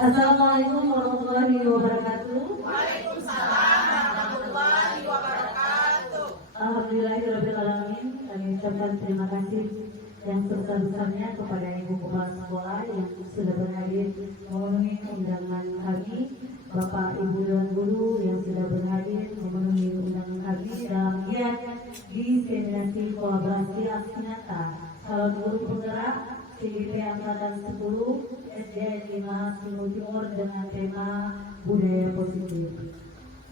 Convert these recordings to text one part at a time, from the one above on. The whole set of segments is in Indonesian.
Assalamualaikum warahmatullahi wabarakatuh. Waalaikumsalam warahmatullahi wabarakatuh. Alhamdulillahirabbil alamin. Kami ucapkan terima kasih yang sebesar-besarnya kepada Ibu Kepala Sekolah yang sudah berhadir memenuhi undangan kami, Bapak Ibu Dewan Guru yang sudah berhadir memenuhi undangan kami dalam giat diseminasi kolaborasi aksi nyata calon guru penggerak CIP Angkatan 10 SDN 5 Timur Timur dengan tema budaya positif.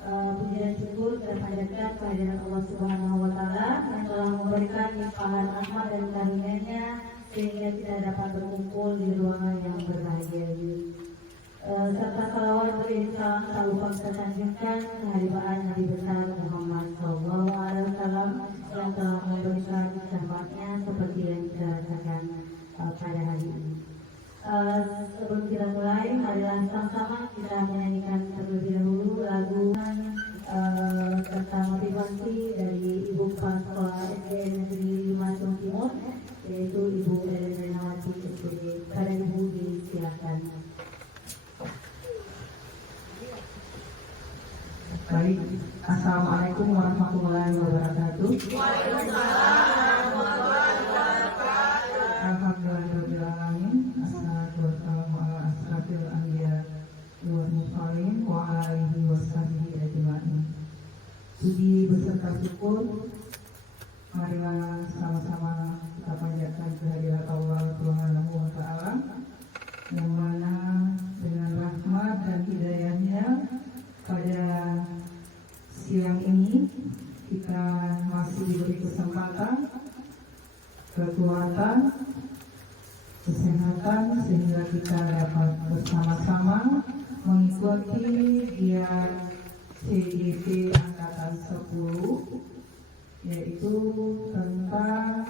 Puji dan syukur terpanjatkan kehadiran Allah Subhanahu wa Ta'ala yang telah memberikan limpahan rahmat dan karunia-Nya sehingga kita dapat berkumpul di ruangan yang berbahagia ini. Serta salawat berinsya tak lupa kita sanjungkan kehadiran Nabi besar Muhammad SAW yang telah memberikan syafaatnya seperti yang kita rasakan pada hari ini. Sebelum kita mulai, marilah sama-sama kita menyanyikan terlebih dahulu lagu tentang motivasi dari Ibu Kepala Sekolah SDN Negeri 5 Timur Timur, yaitu Ibu Elena Nawati SPD. Pada Ibu disilakan. Baik, Assalamualaikum warahmatullahi wabarakatuh. Waalaikumsalam warahmatullahi wabarakatuh. Alhamdulillahirabbil alamin. Assalatu wassalamu ala asrafil anbiya wal mursalin wa ala alihi washabihi ajmain. Puji beserta syukur, marilah sama-sama kita panjatkan kehadirat Allah Subhanahu wa Ta'ala, yang mana dengan rahmat dan hidayahnya pada siang ini kita masih diberi kesempatan, kekuatan, kesehatan sehingga kita dapat bersama-sama mengikuti giat CIP Angkatan 10, yaitu tentang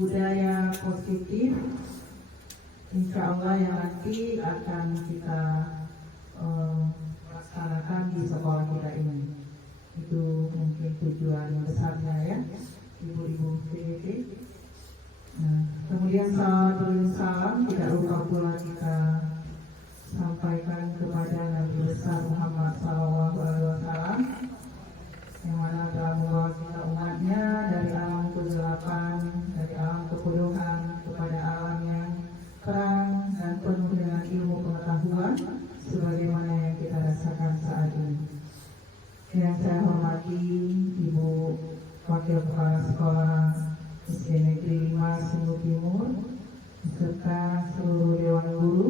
budaya positif. Insya Allah yang nanti akan kita laksanakan di sekolah kita ini. Itu mungkin tujuan besarnya ya, ibu-ibu CIP. Nah, kemudian salam tidak lupa pula kita sampaikan kepada Nabi besar Muhammad SAW, yang mana telah membawa kita umatnya dari alam kegelapan, dari alam kebodohan kepada alam yang terang dan penuh dengan ilmu pengetahuan sebagaimana yang kita rasakan saat ini. Yang saya hormati Ibu Wakil Kepala Sekolah SD Negeri 5 Timur Timur beserta seluruh Dewan Guru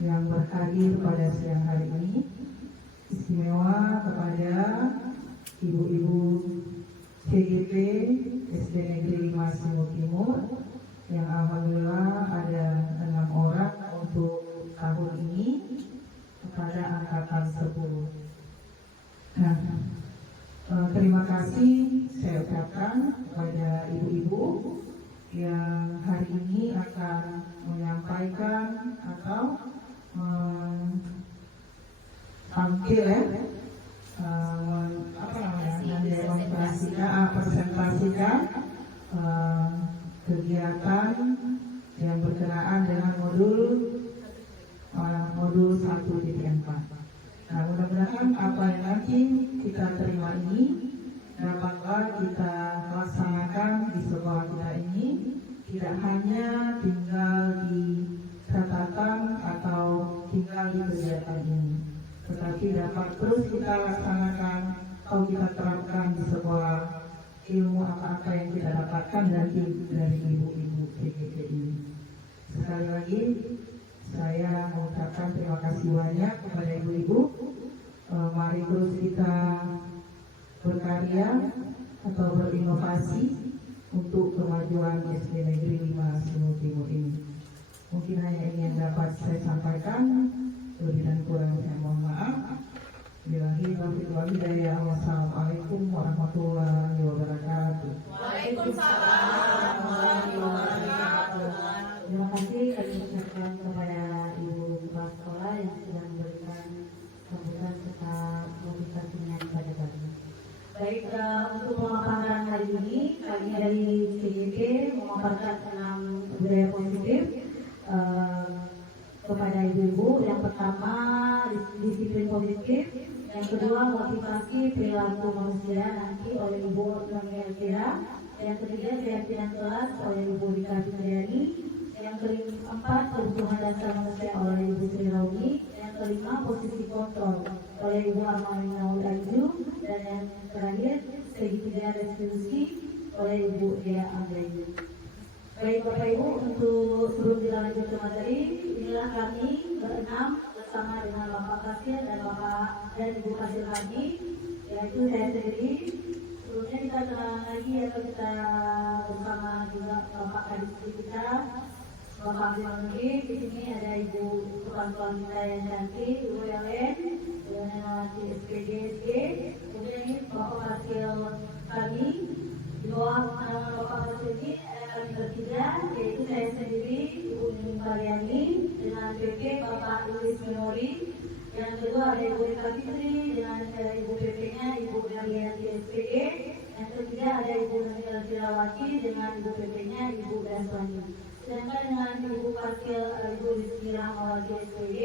yang berhadir pada siang hari ini, istimewa kepada ibu-ibu CGP SD Negeri 5 Timur Timur yang alhamdulillah ada 6 orang untuk tahun ini kepada angkatan 10. Nah, terima kasih saya ucapkan kepada ibu-ibu yang hari ini akan menyampaikan atau tampil presentasikan kegiatan yang berkenaan dengan modul 1.4. Nah, mudah-mudahan apa yang nanti kita terima ini dapatlah kita laksanakan di sekolah kita ini, tidak hanya tinggal di catatan atau tinggal di kegiatan ini, tetapi dapat terus kita laksanakan atau kita terapkan di sekolah ilmu apa-apa yang kita dapatkan dari ibu-ibu CGP ini. Sekali lagi saya mengucapkan terima kasih banyak kepada ibu-ibu. Mari terus kita berkarya atau berinovasi untuk kemajuan SD Negeri 5 Timur Timur ini. Mungkin hanya ini yang dapat saya sampaikan. Lebih dan kurang saya mohon maaf. Billahi taufiq wal hidayah. Wassalamualaikum warahmatullahi wabarakatuh. Waalaikumsalam warahmatullahi wabarakatuh. Terima kasih kami ucapkan kepada Ibu Kepala Sekolah yang sudah memberikan sambutan serta motivasinya kepada kami. Baik, untuk pemaparan hari ini kami dari CIP memaparkan 6 budaya positif kepada ibu-ibu. Yang pertama disiplin positif, yang kedua motivasi perilaku manusia nanti oleh Ibu Nami Elvira, yang ketiga keyakinan kelas oleh Ibu Rika Fitriani, yang keempat kebutuhan dasar manusia oleh Ibu Sri Rauni, yang kelima posisi kontrol oleh Ibu Armalina Aju, dan yang terakhir segitiga restitusi oleh Ibu Dea Anggraini. Baik Bapak Ibu, untuk sebelum dilanjut ke materi, inilah kami berenam bersama dengan Bapak Kasir dan Ibu Kasir kami, yaitu saya sendiri. Sebelumnya kita kenalan lagi atau kita bersama juga Bapak Kadis kita, Bapak Abdi. Di sini ada Ibu tuan-tuan kita yang cantik, Ibu Yalen, dengan Nawati SPGSG. Kemudian ini Bapak Kasir kami. Di bawah naungan Bapak Kasir ini kami bertiga, yaitu saya sendiri, Ibu Nining Pariani, dengan PP Bapak Luis Memori. Yang kedua ada Ibu Rika Fitri, dengan Ibu PP-nya Ibu Damianti SPD. Yang ketiga ada Ibu Nani Firawati, dengan Ibu PP-nya Ibu Daswani. Sedangkan dengan Ibu Wakil Ibu Rizky Rahmawati SPD,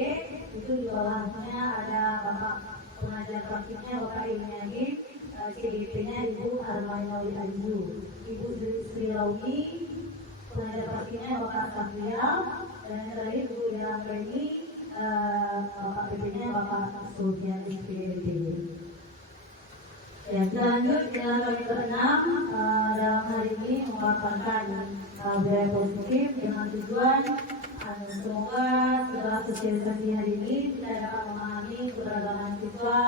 itu di bawahnya ada Bapak pengajar praktiknya Bapak Ilmi Agib, CDP-nya Ibu Armainawi Anju, Ibu Sri Rauni, pengajar praktiknya Bapak Safrial, dan yang terakhir Ibu Dea Anggraini, Bapak PP-nya Bapak Sulfian SPDP. Ya, selanjut dalam kami berenam dalam hari ini memaparkan budaya positif dengan tujuan semoga setelah sosialisasi hari ini kita dapat memahami keberagaman siswa,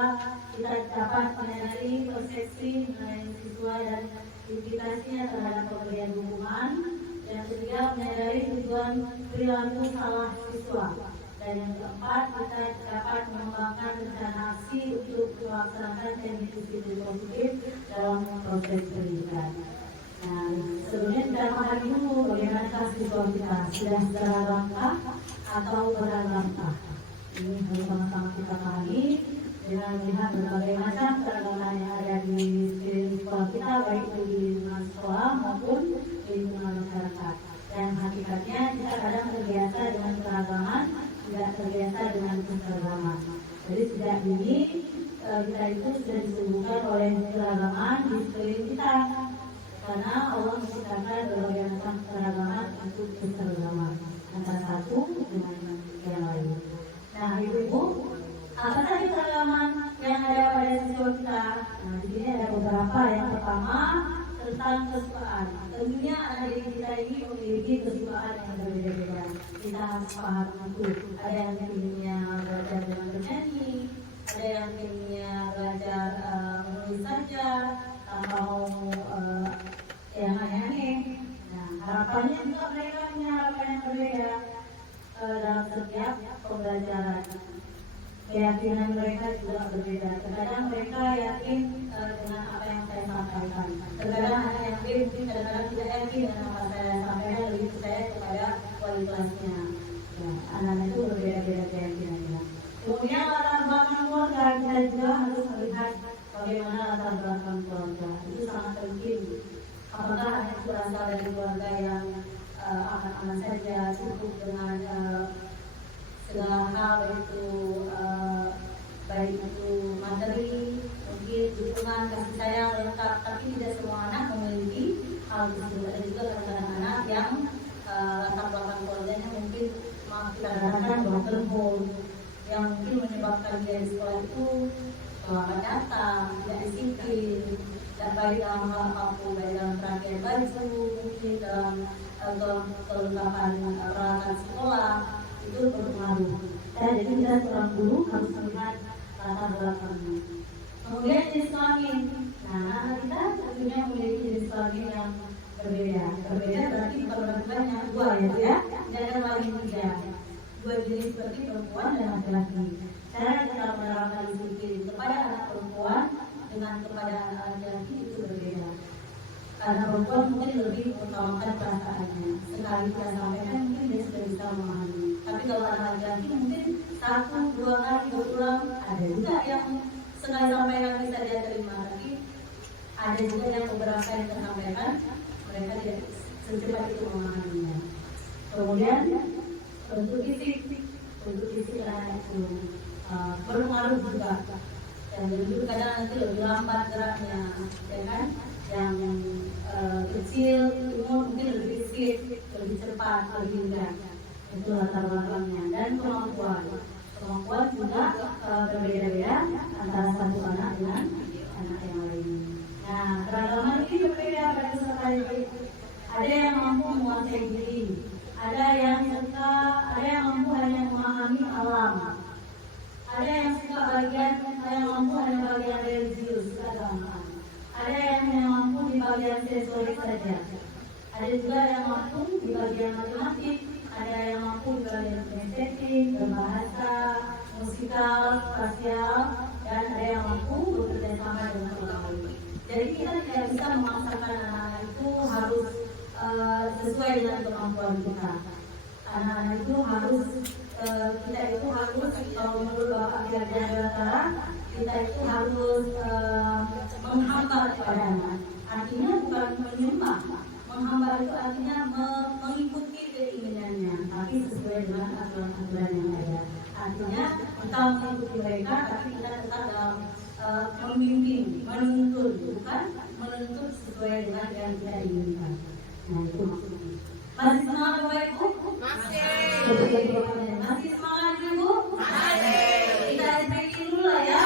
kita dapat menyadari persepsi mengenai siswa dan implikasinya terhadap pemberian dukungan. Yang ketiga, menyadari tujuan perilaku salah siswa. Dan yang keempat, kita dapat mengembangkan rencana aksi untuk melaksanakan teknik-teknik positif dalam proses pendidikan. Nah, sebelumnya kita pahami dulu bagaimana siswa kita sudah secara langkah atau beragam-langkah. Ini harus sama-sama kita pahami dengan melihat berbagai macam keragaman yang ada di sekolah kita, baik itu di lingkungan sekolah maupun di lingkungan masyarakat. Dan hakikatnya kita kadang terbiasa dengan keragaman, tidak terbiasa dengan keseragaman. Jadi sejak dini kita itu sudah disuguhkan oleh keragaman di sekeliling kita, karena Allah menciptakan berbagai macam keragaman untuk keseragaman antara satu dengan yang lain. Nah, ibu-ibu, apa saja keragaman yang ada pada siswa kita? Nah, di sini ada beberapa. Yang pertama tentang kesukaan. Tentunya anak didik kita ini memiliki kesukaan yang berbeda-beda. Kita harus paham itu. Ada yang inginnya belajar dengan bernyanyi, ada yang inginnya belajar menulis saja tanpa mau yang aneh-aneh. Nah, harapannya juga mereka punya harapan yang berbeda dalam setiap pembelajaran. Keyakinan mereka juga berbeda. Terkadang mereka yakin dengan apa yang saya sampaikan. Terkadang anak yakin, kadang-kadang tidak yakin dengan apa saya sampaikan, lebih percaya kepada wali kelasnya. Ya, anak-anak itu berbeda-beda keyakinannya. Kemudian latar belakang keluarga, kita juga harus melihat bagaimana latar belakang keluarga. Itu sangat penting. Apakah anak itu berasal dari keluarga yang aman-aman saja, cukup dengan segala hal, itu baik itu materi, mungkin dukungan, kasih sayang lengkap, tapi tidak semua anak memiliki hal tersebut. Ada juga kadang-kadang anak yang latar belakang keluarganya mungkin kita katakan broken home, yang mungkin menyebabkan dia di sekolah itu terlambat datang, tidak disiplin, tidak baik dalam hal apapun, baik dalam perhatian baju, mungkin dalam kelengkapan peralatan sekolah, itu berpengaruh. Jadi kita seorang guru harus melihat latar belakangnya. Kemudian jenis kelamin. Nah, kita tentunya memiliki jenis kelamin yang berbeda. Berbeda berarti bukan banyak, dua ya, tidak ada kelamin tiga. Dua jenis seperti perempuan dan laki-laki. Cara kita menerapkan disiplin kepada anak perempuan dengan kepada anak laki-laki itu berbeda. Karena perempuan mungkin lebih mengutamakan perasaannya. Sekali kita sampaikan mungkin dia sudah bisa memahami. Tapi kalau anak laki-laki mungkin 1-2 kali berulang, ada juga yang sekali sampaikan bisa dia terima, tapi ada juga yang beberapa yang tersampaikan mereka tidak secepat itu memahaminya. Kemudian bentuk fisik karena itu berpengaruh juga. Dan dulu kadang nanti lebih lambat geraknya, ya kan? Yang kecil umur mungkin lebih sedikit, lebih cepat, lebih mudah. Itu latar belakangnya. Dan kemampuan juga berbeda-beda antara satu anak dengan anak yang lain. Nah, keragaman ini berbeda pada peserta didik. Ada yang mampu menguasai diri, ada yang mampu hanya memahami alam, ada yang suka yang mampu hanya bagian religius keagamaan, ada yang mampu di bagian sensorik saja, ada juga yang mampu di bagian matematik, ada yang mampu di bagian estetik, berbahasa, musikal, spasial, dan ada yang mampu bekerja sama dengan orang lain. Jadi kita tidak bisa memaksakan anak-anak itu harus sesuai dengan kemampuan kita. Anak-anak itu harus kalau menurut Bapak Dirgantara, kita itu harus menghamba kepada anak. Artinya bukan menyembah. Menghamba itu artinya mengikuti keinginannya, tapi sesuai dengan aturan-aturan yang ada. Artinya kita mengikuti mereka, tapi kita tetap dalam memimpin, menuntun, bukan menuntut sesuai dengan yang kita inginkan. Nah, itu maksudnya. Masih semangat Bapak Ibu? Masih semangat Ibu? Kita SPG dulu lah ya.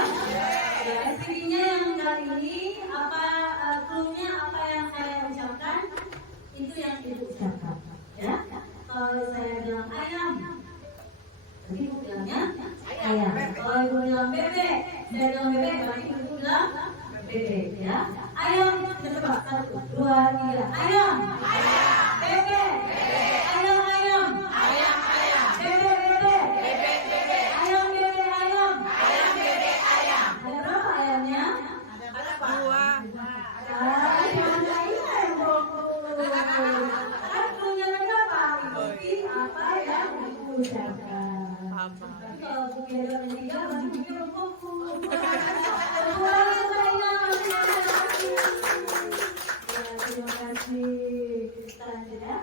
SPG-nya yang kali ini clue-nya apa yang saya ucapkan, itu yang Ibu ucapkan. Ya. Kalau saya bilang ayam, jadi Ibu bilangnya ayam. Kalau Ibu bilang bebek, saya bilang bebek, berarti Ibu bilang bebek. Ya. Ayam, kita coba 1, 2, 3. Ayam. Bebek. Ayam. Bebek. Ayam. Ada berapa ayamnya? Dua. Kan punya berapa? Ikuti apa yang diucapkan. Kalau punya 3, berarti punya fokus. Terima kasih. Selanjutnya.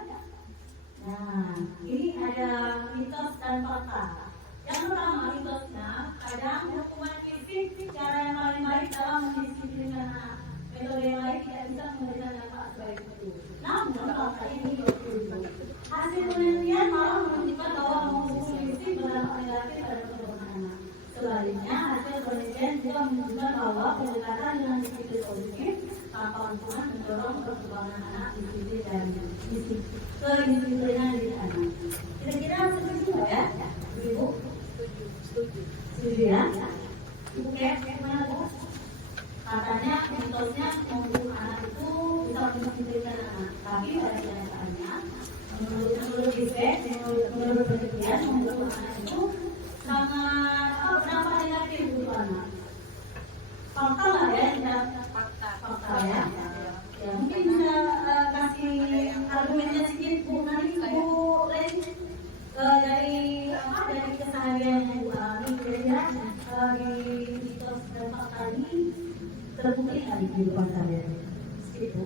Nah, ini ada mitos dan fakta. Yang pertama mitosnya, kadang hukuman fisik cara yang paling baik dalam mendisiplinkan anak. Metode yang lain tidak bisa memberikan dampak sebaik itu. Namun fakta ini berbeda. Hasil penelitian malah menunjukkan bahwa menghukum fisik berdampak negatif pada perkembangan anak. Sebaliknya, hasil penelitian juga menunjukkan bahwa pendekatan dengan disiplin positif tanpa hukuman mendorong perkembangan anak disiplin dan kedisiplinan diri anak. Kira-kira setuju nggak ya, Ibu? Setuju ya? Ibu gimana Bu? Katanya mitosnya menghukum anak itu bisa mendisiplinkan anak, tapi pada kenyataannya menurut riset, menurut penelitian menghukum anak itu sangat berdampak negatif untuk anak. Fakta nggak ya? Fakta ya. Ya mungkin bisa kasih argumennya sedikit Bu, nanti Bu dari keseharian yang Bu alami, kira-kira di mitos dan fakta ini terbukti nggak di kehidupan sehari-hari? Sedikit Bu.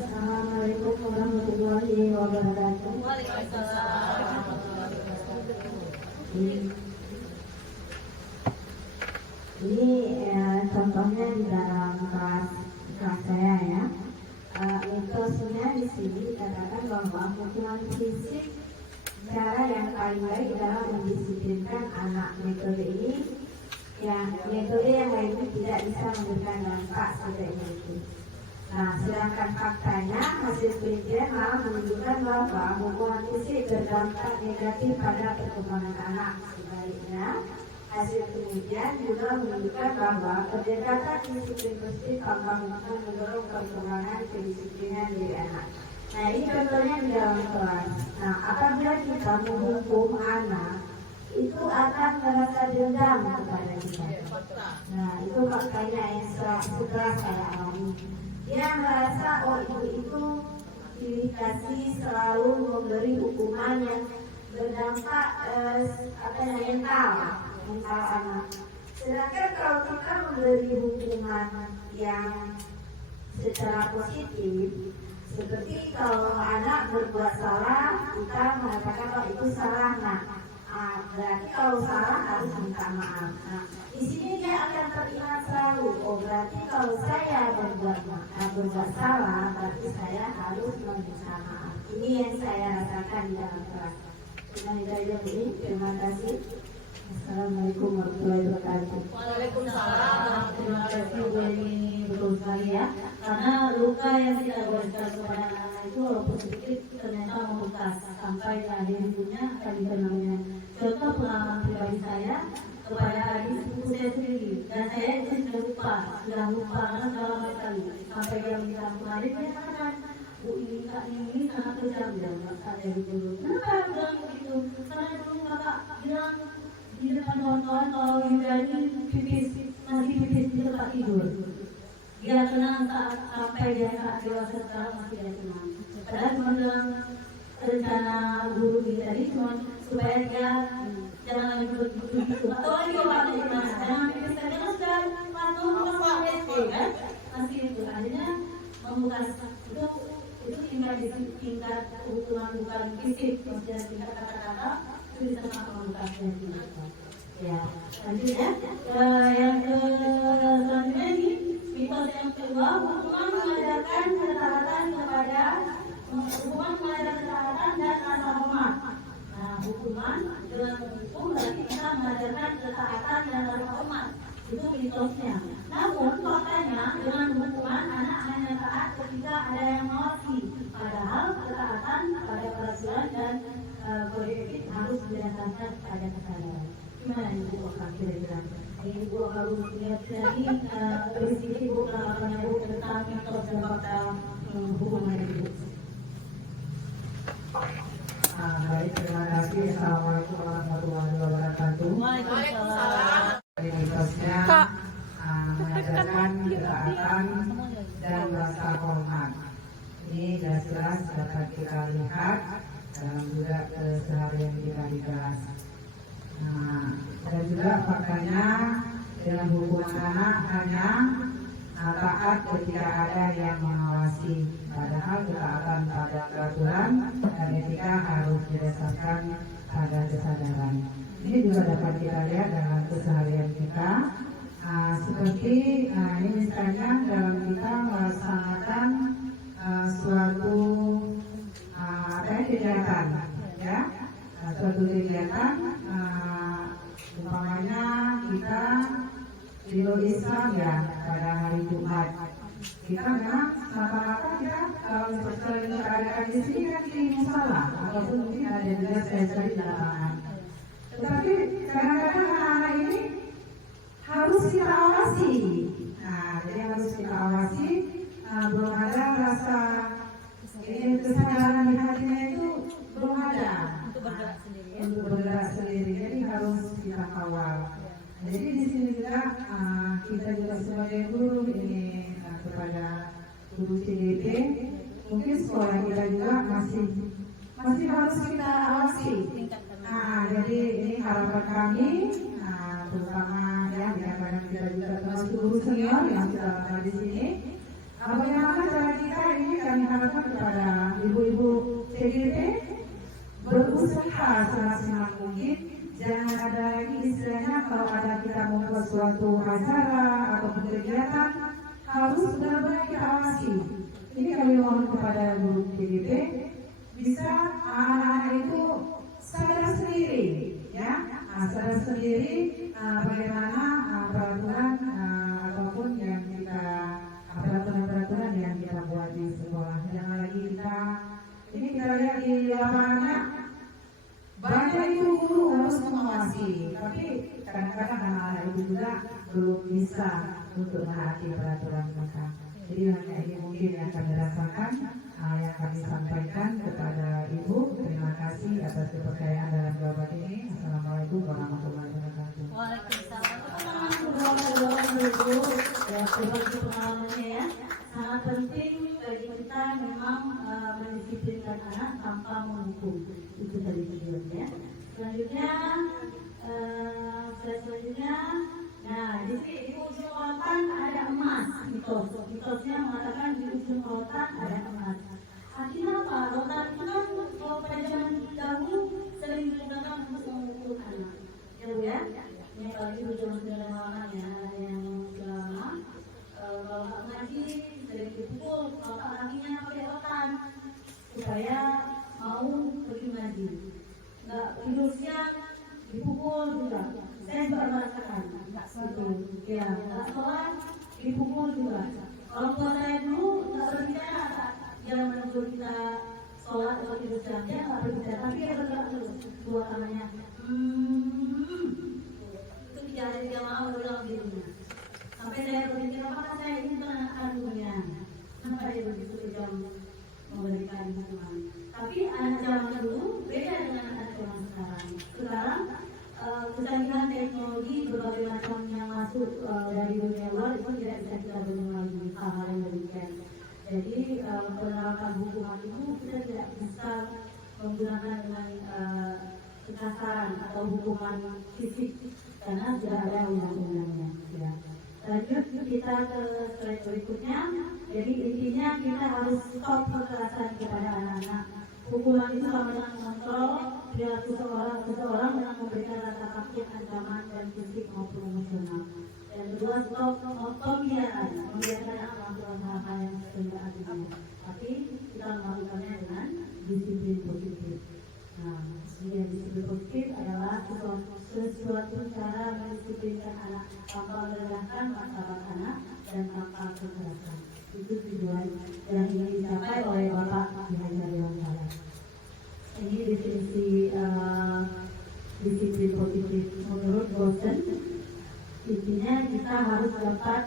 Assalamualaikum warahmatullahi wabarakatuh. Waalaikumsalam. Ini contohnya di dalam kelas saya ya. Mitosnya di sini dikatakan bahwa hukuman fisik cara yang paling baik dalam mendisiplinkan anak. Metode yang lainnya tidak bisa memberikan dampak sebaik itu. Nah, sedangkan faktanya hasil penelitian malah menunjukkan bahwa hukuman fisik berdampak negatif pada perkembangan anak. Sebaliknya, hasil penelitian juga menunjukkan bahwa pendekatan disiplin positif tanpa hukuman mendorong perkembangan kedisiplinan diri anak. Nah, ini contohnya di dalam kelas. Nah, apabila kita menghukum anak, itu akan merasa dendam kepada kita. Nah, itu faktanya yang setelah saya alami. Dia merasa ibu itu dikasih selalu memberi hukuman yang berdampak mental anak. Sedangkan kalau kita memberi hukuman yang secara positif, seperti kalau anak berbuat salah, kita mengatakan kalau itu salah. Nah, berarti kalau salah harus minta maaf. Nah, di sini dia akan teringat selalu. Oh, berarti kalau saya berbuat salah, berarti saya harus meminta maaf. Ini yang saya rasakan di dalam kelas. Terima kasih. Assalamualaikum warahmatullahi wabarakatuh. Waalaikumsalam. Terima kasih Bu Eni, betul sekali ya. Karena luka yang kita berikan kepada anak itu walaupun sedikit ternyata membekas sampai akhir hidupnya akan dikenangnya. Contoh pengalaman pribadi saya kepada adik sepupu saya sendiri, dan saya itu sudah lupa karena sudah lama sekali. Sampai dia minta kemarin dia katakan, Bu ini kak ini sangat kejam ya, kak dari dulu. Kenapa bilang begitu? Karena dulu kakak bilang di depan kawan-kawan kalau Yudani masih pipis di tempat tidur. Dia tenang sampai dia saat dewasa sekarang masih dia tenang. Padahal cuma dalam rencana guru ini tadi cuma supaya dia jangan lagi begitu. Atau lagi bapaknya gimana? Jangan pipis saja kan sudah masuk SD kan? Masih itu akhirnya membuka itu tingkat kebutuhan bukan fisik, maksudnya tingkat kata-kata itu bisa sangat membukakan ya. Lanjutnya yang selanjutnya ini mitos yang kedua, hukuman mengajarkan ketaatan dan rasa hormat. Nah, hukuman dengan hukum berarti kita mengajarkan ketaatan dan rasa hormat. Itu mitosnya. Namun faktanya dengan hukuman anak hanya taat ketika ada yang mengawasi. Padahal ketaatan pada peraturan dan kode etik harus berdasarkan pada kesadaran. Gimana Ibu Oka kira-kira? Ibu Oka lihat tadi dari sini Ibu tanggapannya Bu tentang mitos dan fakta hukuman Ibu. Baik, terima kasih. Assalamualaikum warahmatullahi wabarakatuh. Waalaikumsalam. Mitosnya mengajarkan ketaatan dan rasa hormat. Ini jelas-jelas dapat kita lihat dalam juga keseharian kita di kelas. Dan juga faktanya dengan hukuman anak hanya taat ketika ada yang mengawasi. Padahal ketaatan pada peraturan dan etika harus didasarkan pada kesadaran. Ini juga dapat kita lihat dalam keseharian kita. Seperti ini misalnya dalam kita melaksanakan suatu kegiatan, ya, suatu kegiatan, umpamanya kita di Islam ya pada hari Jumat. Kita memang rata-rata kita kalau seperti keadaan di sini kan di musola ataupun mungkin ada juga sekali di lapangan. Tetapi kadang-kadang anak-anak ini harus kita awasi. Nah, jadi harus kita awasi. Belum ada rasa kesadaran di hatinya itu belum ada untuk bergerak sendiri. Jadi harus kita kawal. Jadi di sini juga kita juga sebagai guru ini kepada guru CDP, mungkin sekolah kita juga masih harus kita awasi. Jadi ini harapan kami, terutama ya kadang-kadang kita juga termasuk guru senior yang sudah lama di sini. Bagaimana cara kita ini kami harapkan kepada ibu-ibu CDP berusaha semaksimal mungkin. Jangan ada lagi istilahnya kalau ada kita membuat suatu acara atau kegiatan harus benar-benar kita awasi. Ini kami mohon kepada guru CDP bisa anak-anak itu sadar sendiri, ya, sadar sendiri bagaimana peraturan ataupun yang kita peraturan yang kita buat di sekolah. Jangan lagi ini kita lihat di lapangannya banyak itu guru harus mengawasi, tapi kadang-kadang anak-anak itu juga belum bisa untuk menaati peraturan mereka. Jadi hanya ini mungkin yang kami rasakan, yang kami sampaikan kepada Ibu. Terima kasih atas kepercayaan dalam jawaban ini. Assalamualaikum warahmatullahi wabarakatuh. Waalaikumsalam. Ya, seperti pengalamannya ya, sangat penting bagi kita memang mendisiplinkan anak tanpa menghukum. Itu tadi tujuannya. Selanjutnya, nah di sini di ujung rotan ada emas. Mitosnya mengatakan di ujung rotan ada emas. Artinya apa? Rotan itu kan kalau pada zaman dulu zaman lama ya, ada yang lama kalau nggak ngaji sering dipukul, kalau nggak kakinya pakai rotan supaya mau pergi ngaji. Nggak tidur siang dipukul juga. Saya juga merasakan gitu. Ya, nggak sholat dipukul juga. Orang tua saya dulu nggak berbicara saat dia menunggu kita sholat atau tidur siang, dia nggak berbicara, tapi dia bergerak terus dua tangannya. Itu 3 hari 3 malam berulang di rumah. Sampai saya berpikir, apakah saya ini bukan anak kandungnya? Kenapa dia begitu kejam memberikan hukuman? Tapi anak zaman dulu beda dengan anak zaman sekarang. Sekarang kecanggihan teknologi berbagai macam yang masuk dari dunia luar itu tidak bisa kita bendung lagi hal-hal yang demikian. Jadi penerapan hukuman itu kita tidak bisa menggunakan dengan kekasaran atau hukuman fisik karena sudah ada undang-undangnya. Ya. Lanjut kita ke slide berikutnya. Jadi intinya kita harus stop kekerasan kepada anak-anak. Hukuman itu sama dengan mengontrol perilaku seseorang dengan memberikan rasa takut, ancaman dan fisik maupun emosional. Dan kedua, stop pembiaran, membiarkan anak melakukan hal-hal yang tidak adil. Tapi kita melakukannya dengan disiplin positif. Nah, disiplin positif adalah sesuatu cara mendisiplinkan anak tanpa merendahkan martabat anak dan tanpa kekerasan. Itu tujuan yang ingin dicapai oleh Bapak Hajar Dewantara. Ini definisi disiplin positif menurut Gosen. Intinya kita harus dapat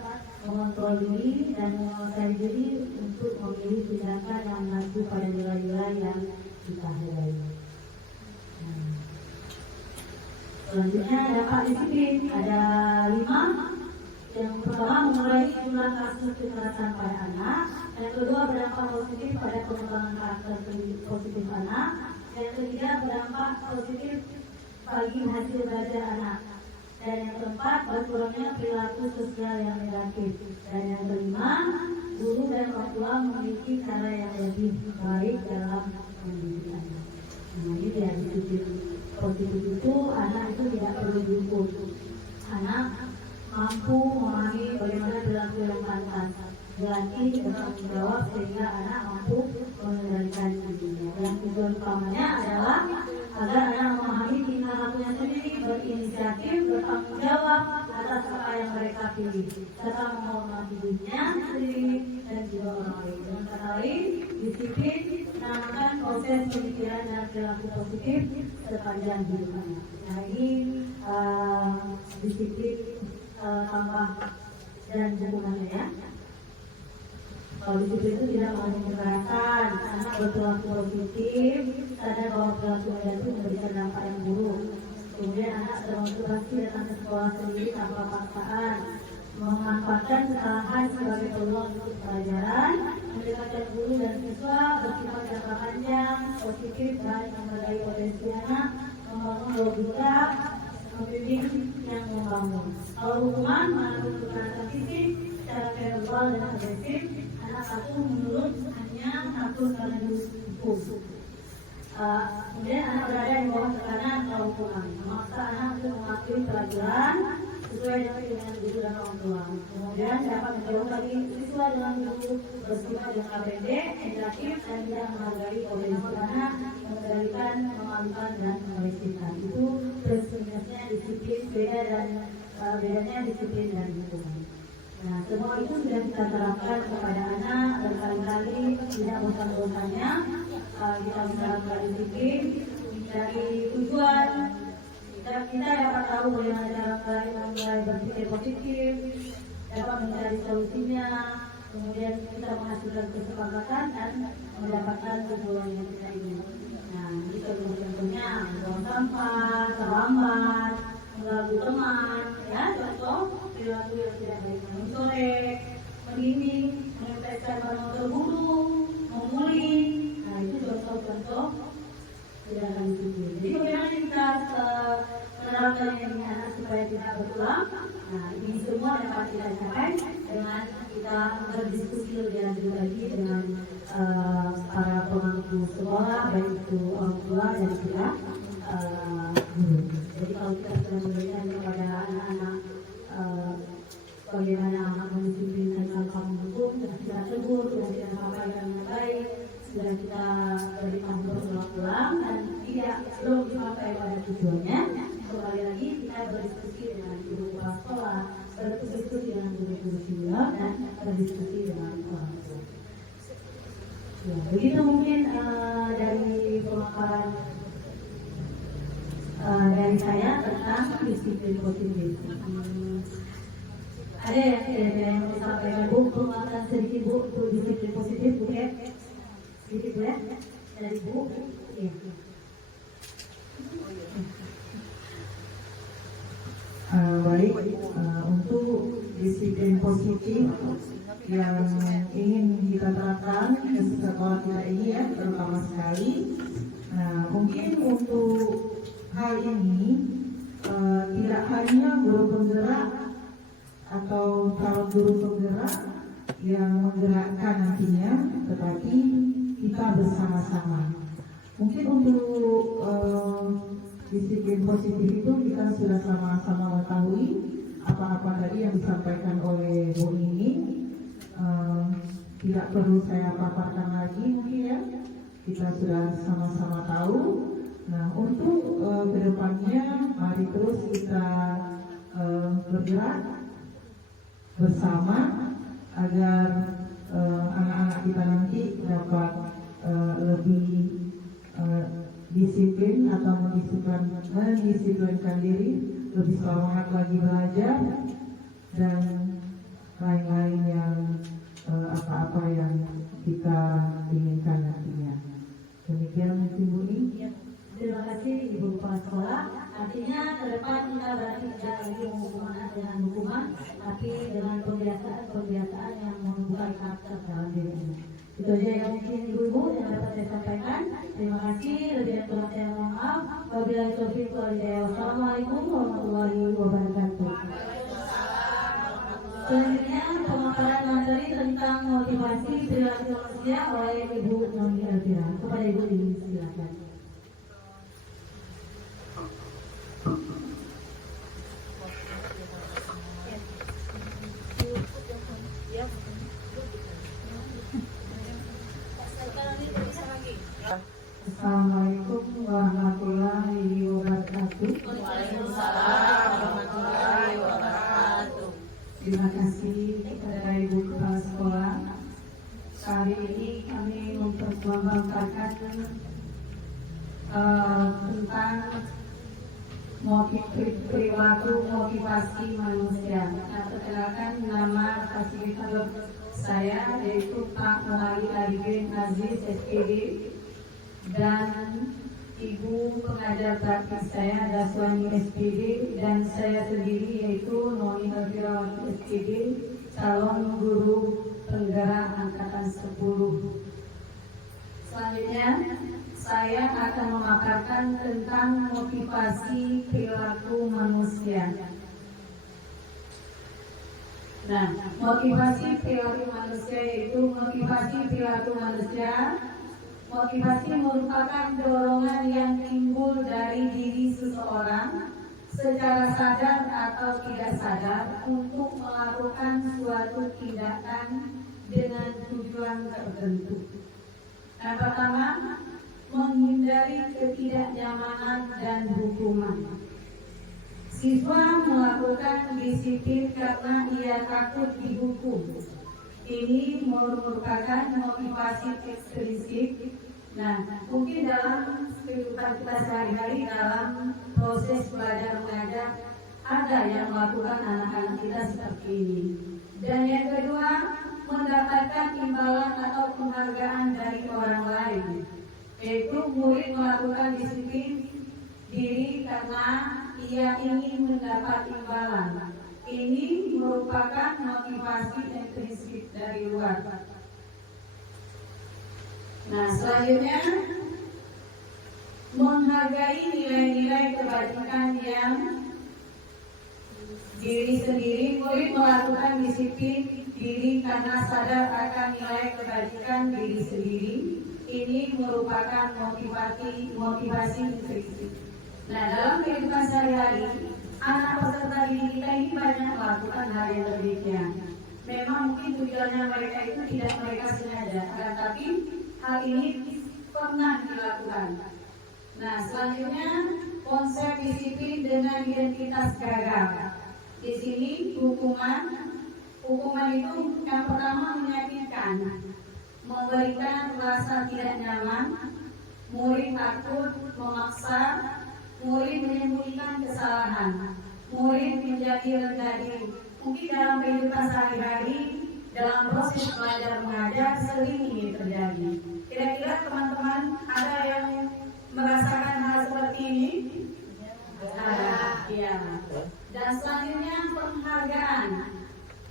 mengontrol diri dan menguasai diri untuk memilih tindakan yang mengacu pada nilai-nilai yang kita hargai. Selanjutnya dampak disiplin ada 5. Yang pertama, mengurangi jumlah kasus kekerasan pada anak. Yang kedua, berdampak positif pada pengembangan karakter positif anak. Yang ketiga, berdampak positif bagi hasil belajar anak. Dan yang keempat, berkurangnya perilaku sosial yang negatif. Dan yang kelima, guru dan orang tua memiliki cara yang lebih baik dalam mendidik anak. Nah, ini dia disiplin positif itu, anak itu tidak perlu dihukum. Anak mampu memahami bagaimana perilaku yang pantas, dilatih bertanggung jawab sehingga anak mampu mengendalikan dirinya. Dan tujuan utamanya adalah agar anak memahami tingkah lakunya sendiri, berinisiatif, bertanggung jawab atas apa yang mereka pilih, serta menghormati dirinya sendiri dan juga orang lain. Dengan kata lain, disiplin menanamkan proses pemikiran dan perilaku positif sepanjang hidup anak. Nah, ini disiplin tambah dan hukumannya ya. Kalau disiplin itu tidak mengandung kekerasan, anak berperilaku positif, sadar bahwa perilaku negatif memberikan dampak yang buruk. Kemudian anak termotivasi datang ke sekolah sendiri tanpa paksaan, memanfaatkan kesalahan sebagai peluang untuk pelajaran, mendekatkan guru dan siswa, bersifat jangka panjang, positif dan menghargai potensi anak, membangun logika, membimbing yang membangun. Kalau hukuman mengandung kekerasan fisik secara verbal dan agresif, anak takut menurut hanya takut karena dihukum. Kemudian anak berada di bawah tekanan atau hukuman, memaksa anak untuk mematuhi pelajaran sesuai dengan guru dan orang tua. Kemudian dapat menjauhkan siswa dengan guru bersifat jangka pendek, negatif dan tidak menghargai potensi anak, mengendalikan, memalukan dan melecehkan. Itu plus minusnya disiplin bedanya disiplin dan hukuman. Nah, semua itu sudah kita terapkan kepada anak berkali-kali, tidak bosan-bosannya. Kita menerapkan disiplin dari tujuan kita dapat tahu bagaimana cara mulai berpikir positif, dapat mencari solusinya, kemudian kita menghasilkan kesepakatan dan mendapatkan tujuan yang kita ingin. Nah, ini contohnya buang sampah, terlambat, mengganggu teman, ya contoh perilaku yang tidak baik, mencorek, mendinding, menempelkan barang terburu, menguling. Nah, itu contoh-contoh tindakan disiplin. Jadi bagaimana kita menerapkan ini anak supaya tidak berulang? Nah, ini semua dapat kita capai dengan kita berdiskusi lebih lanjut lagi dengan para pemangku sekolah, baik itu orang tua dan juga guru. Jadi kalau kita sudah memberikan kepada anak-anak tersebut sudah kita sampaikan dengan baik, sudah kita berikan berulang-ulang dan belum sampai pada tujuannya. Kembali lagi kita berdiskusi dengan guru kepala sekolah, berdiskusi dengan guru-guru senior dan berdiskusi dengan orang tua. Ya, begitu mungkin dari pemaparan dari saya tentang disiplin positif. Ada yang mau disampaikan Bu, penguatan sedikit Bu untuk disiplin positif Bu ya? Sedikit Bu ya? Dari Bu? Iya. Baik, untuk disiplin positif yang ingin kita terapkan ke sekolah kita ini ya, terutama sekali. Nah, mungkin untuk hal ini tidak hanya guru penggerak atau calon guru penggerak yang menggerakkan nantinya, tetapi kita bersama-sama. Mungkin untuk disiplin positif itu kita sudah sama-sama mengetahui apa-apa tadi yang disampaikan oleh Bu ini. Tidak perlu saya paparkan lagi mungkin ya, kita sudah sama-sama tahu. Nah, untuk kedepannya mari terus kita bergerak bersama agar anak-anak kita nanti dapat lebih disiplin atau mendisiplinkan diri, lebih semangat lagi belajar dan lain-lain yang apa-apa yang kita inginkan nantinya. Demikian Ibu ini. Terima kasih Ibu Kepala Sekolah. Artinya ke depan kita berarti tidak lagi menghukum anak dengan hukuman, tapi dengan pembiasaan yang membuka karakter dalam diri anak. Itu aja yang mungkin Ibu-Ibu yang dapat saya sampaikan. Terima kasih. Lebih dan kurang saya mohon maaf. Wabillahi taufiq wal hidayah. Wassalamualaikum warahmatullahi wabarakatuh. Selanjutnya pemaparan materi tentang motivasi perilaku manusia oleh Ibu Noni Elvira. Kepada Ibu silakan. Assalamualaikum warahmatullahi wabarakatuh. Waalaikumsalam warahmatullahi wabarakatuh. Terima kasih kepada Ibu Kepala Sekolah. Kali ini kami memperkenalkan tentang perilaku motivasi manusia. Nah, perkenalkan nama fasilitator saya yaitu Pak Muhammad Arifin Aziz SPD dan Ibu pengajar praktik saya Daswani SPD dan saya sendiri yaitu Noni Elvira SPD, calon guru penggerak angkatan 10. Selanjutnya saya akan memaparkan tentang motivasi perilaku manusia. Nah, motivasi perilaku manusia yaitu motivasi perilaku manusia. Motivasi merupakan dorongan yang timbul dari diri seseorang secara sadar atau tidak sadar untuk melakukan suatu tindakan dengan tujuan tertentu. Yang pertama, menghindari ketidaknyamanan dan hukuman. Siswa melakukan disiplin karena ia takut dihukum. Ini merupakan motivasi ekstrinsik. Nah, mungkin dalam kehidupan kita sehari-hari dalam proses belajar mengajar ada yang melakukan anak-anak kita seperti ini. Dan yang kedua, mendapatkan imbalan atau penghargaan dari orang lain, yaitu murid melakukan disiplin diri karena ia ingin mendapat imbalan. Ini merupakan motivasi intrinsik dari luar. Nah, selanjutnya menghargai nilai-nilai kebajikan yang diri sendiri. Murid melakukan disiplin diri karena sadar akan nilai kebajikan diri sendiri. Ini merupakan motivasi intrinsik. Nah, dalam kehidupan sehari-hari anak peserta didik kita ini banyak melakukan hal yang demikian. memang mungkin tujuannya mereka itu tidak mereka sengaja, tapi hal ini pernah dilakukan. Nah, selanjutnya konsep disiplin dengan identitas gagal. Di sini hukuman itu yang pertama menyakitkan, memberikan rasa tidak nyaman, murid takut, memaksa, murid menyembunyikan kesalahan, murid menjadi rendah diri. Mungkin dalam kehidupan sehari-hari, dalam proses belajar mengajar sering ini terjadi. Kira-kira teman-teman ada yang merasakan hal seperti ini? Iya. Dan selanjutnya penghargaan.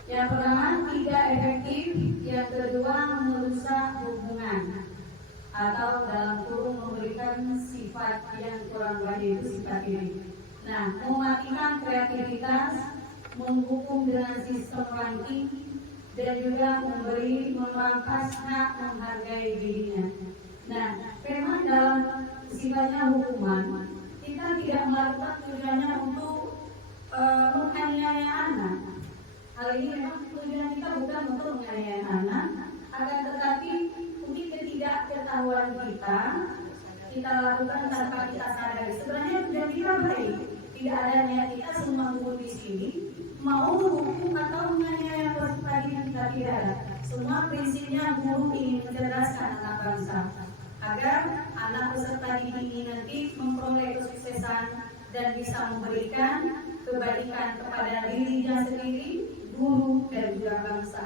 Yang pertama tidak efektif, yang kedua merusak hubungan atau dalam kurung memberikan sifat yang kurang baik, itu sifat diri. Nah, mematikan kreativitas, menghukum dengan sistem ranking, dan juga merampas hak menghargai dirinya. Nah, memang dalam sifatnya hukuman, kita tidak melakukan tujuannya untuk menganiaya anak. Hal ini memang tujuan kita bukan untuk menganiaya anak, akan tetapi mungkin ketidaktahuan kita lakukan tanpa kita sadari. Sebenarnya tujuan kita baik, tidak ada niat kita semua guru di sini mau menghukum atau menganiaya peserta didik, kita tidak ada. Semua prinsipnya guru ingin mencerdaskan anak bangsa agar anak peserta didik ini nanti memperoleh kesuksesan dan bisa memberikan kebaikan kepada dirinya sendiri, guru, dan juga bangsa.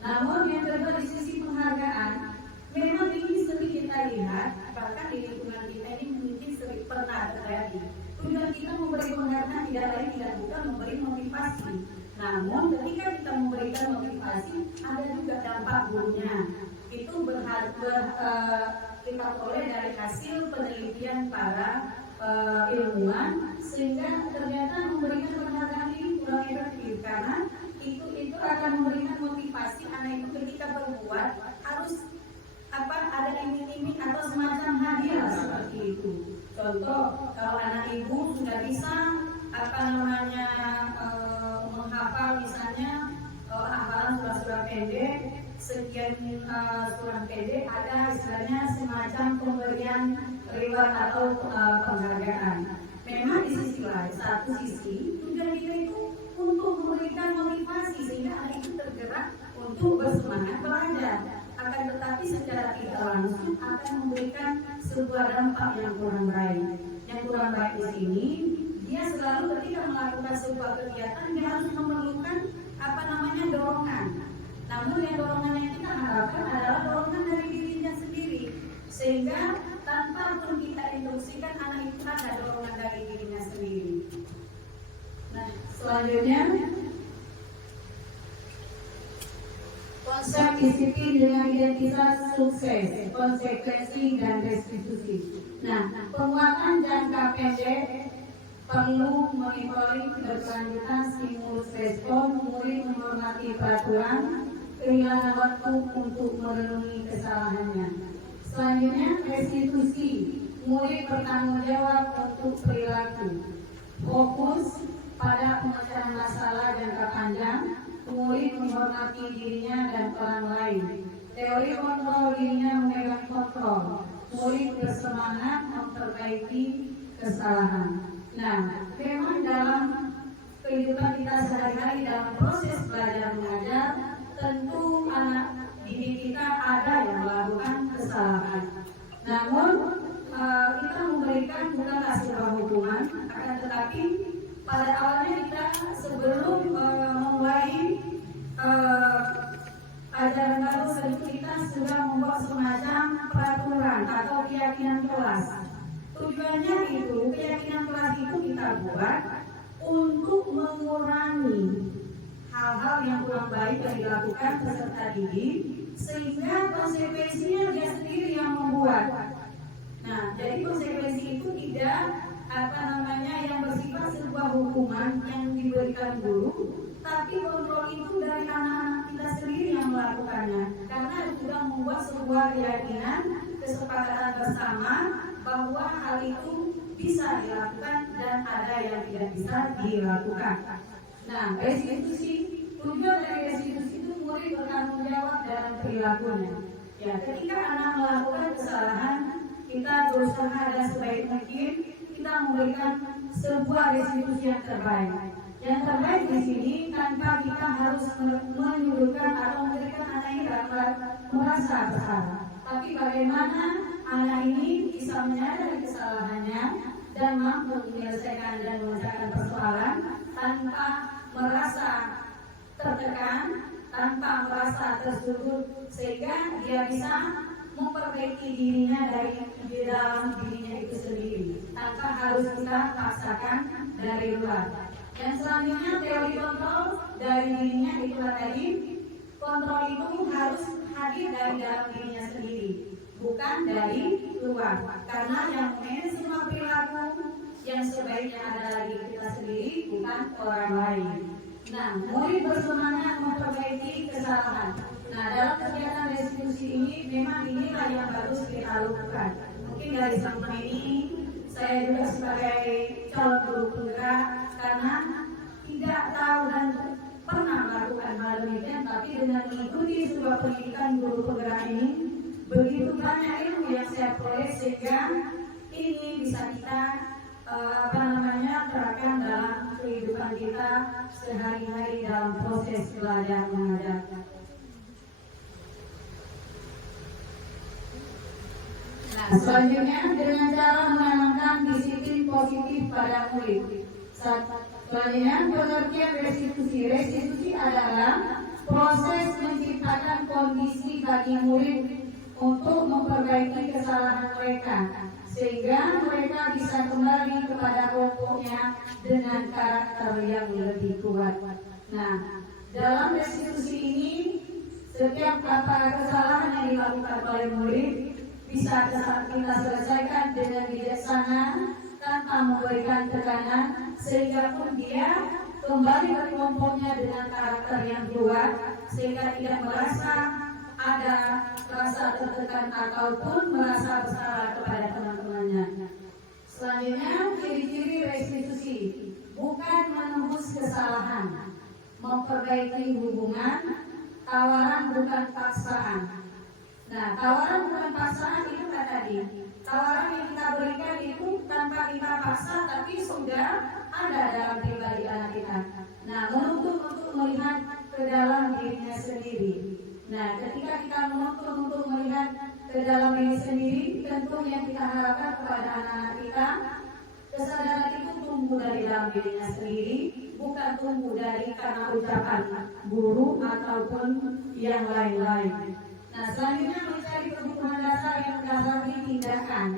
Namun yang kedua, di sisi penghargaan, memang ini sering kita lihat, bahkan di lingkungan kita ini mungkin sering pernah terjadi. Tujuan kita memberi penghargaan tidak lain tidak bukan memberi motivasi. Namun ketika kita memberikan motivasi, ada juga dampak buruknya. Itu kita peroleh dari hasil penelitian para ilmuwan, sehingga ternyata memberikan penghargaan ini kurang efektif karena itu akan memberikan motivasi anak itu ketika berbuat harus ada iming-iming atau semacam hadiah seperti itu. Contoh, kalau anak ibu sudah bisa menghafal misalnya hafalan surah-surah pendek, sekian surah pendek, ada istilahnya semacam pemberian reward atau penghargaan. Memang di sisi lain, satu sisi tujuan kita itu untuk memberikan motivasi sehingga anak itu tergerak untuk bersemangat belajar. Akan tetapi secara tidak langsung akan memberikan sebuah dampak yang kurang baik. Yang kurang baik di sini, dia selalu ketika melakukan sebuah kegiatan dia harus memerlukan dorongan. Namun yang dorongan yang kita harapkan adalah dorongan dari dirinya sendiri, sehingga tanpa pun kita instruksikan anak itu ada dorongan dari dirinya sendiri. Nah, selanjutnya konsep disiplin dengan identitas sukses, konsekuensi dan restitusi. Nah, penguatan jangka pendek perlu monitoring berkelanjutan, stimulus respon, murid menghormati peraturan, kehilangan waktu untuk merenungi kesalahannya. Selanjutnya restitusi, murid bertanggung jawab untuk perilaku, fokus pada pemecahan masalah jangka panjang, murid menghormati dirinya dan orang lain. Teori kontrol dirinya memegang kontrol, murid bersemangat memperbaiki kesalahan. Nah, memang dalam kehidupan kita sehari-hari dalam proses belajar mengajar, tentu anak didik kita ada yang melakukan kesalahan. Namun kita memberikan bukanlah sebuah hukuman, akan tetapi pada awalnya kita sebelum memulai ajaran baru tentu kita sudah membuat semacam peraturan atau keyakinan kelas. Tujuannya itu, keyakinan kelas itu kita buat untuk mengurangi hal-hal yang kurang baik yang dilakukan peserta didik, sehingga konsekuensinya dia sendiri yang membuat. Nah, jadi konsekuensi itu tidak yang bersifat sebuah hukuman yang diberikan guru, tapi kontrol itu dari anak-anak kita sendiri yang melakukannya, karena sudah membuat sebuah keyakinan, kesepakatan bersama bahwa hal itu bisa dilakukan dan ada yang tidak bisa dilakukan. Nah, restitusi, tujuan dari restitusi itu murid bertanggung jawab dalam perilakunya. Ya, ketika anak melakukan kesalahan, kita berusaha dan sebaik mungkin kita memberikan sebuah restitusi yang terbaik. Yang terbaik di sini tanpa kita harus menyudutkan atau memberikan anak ini merasa bersalah. Tapi bagaimana anak ini bisa menyadari kesalahannya dan mampu menyelesaikan dan menyelesaikan persoalan tanpa merasa tertekan, tanpa merasa tersudut, sehingga dia bisa memperbaiki dirinya dari di dalam dirinya itu sendiri tanpa harus kita paksakan dari luar. Yang selanjutnya teori kontrol dari dirinya itulah tadi, kontrol itu harus hadir dari dalam dirinya sendiri, bukan dari luar. Karena yang memanage semua perilaku yang sebaiknya adalah diri kita sendiri, bukan orang lain. Nah, murid bersemangat memperbaiki kesalahan. Nah, dalam kegiatan restitusi ini memang inilah yang bagus kita lakukan. Mungkin dari selama ini saya juga sebagai calon guru penggerak karena tidak tahu dan pernah melakukan hal demikian, tapi dengan mengikuti sebuah pendidikan guru penggerak ini begitu banyak ilmu yang saya peroleh sehingga ini bisa kita terapkan dalam kehidupan kita sehari-hari dalam proses belajar mengajar. Nah, selanjutnya dengan cara menanamkan disiplin positif pada murid. Selanjutnya pengertian restitusi. Restitusi adalah proses menciptakan kondisi bagi murid untuk memperbaiki kesalahan mereka sehingga mereka bisa kembali kepada kelompoknya dengan karakter yang lebih kuat. Nah, dalam restitusi ini setiap kesalahan yang dilakukan oleh murid bisa kita selesaikan dengan bijaksana tanpa memberikan tekanan sehingga pun dia kembali ke kelompoknya dengan karakter yang kuat sehingga tidak merasa ada rasa tertekan ataupun merasa bersalah kepada teman-temannya. Selanjutnya ciri-ciri restitusi bukan menembus kesalahan, memperbaiki hubungan, tawaran bukan paksaan. Nah, tawaran bukan paksaan itu kan tadi. Tawaran yang kita berikan itu tanpa kita paksa, tapi sudah ada dalam pribadi anak kita. Nah, menuntut untuk melihat ke dalam dirinya sendiri. Nah, ketika kita menuntut untuk melihat ke dalam diri sendiri, tentu yang kita harapkan kepada anak-anak kita, kesadaran itu tumbuh dari dalam dirinya sendiri, bukan tumbuh dari karena ucapan guru ataupun yang lain-lain. Nah, selanjutnya mencari kebutuhan dasar yang mendasari tindakan.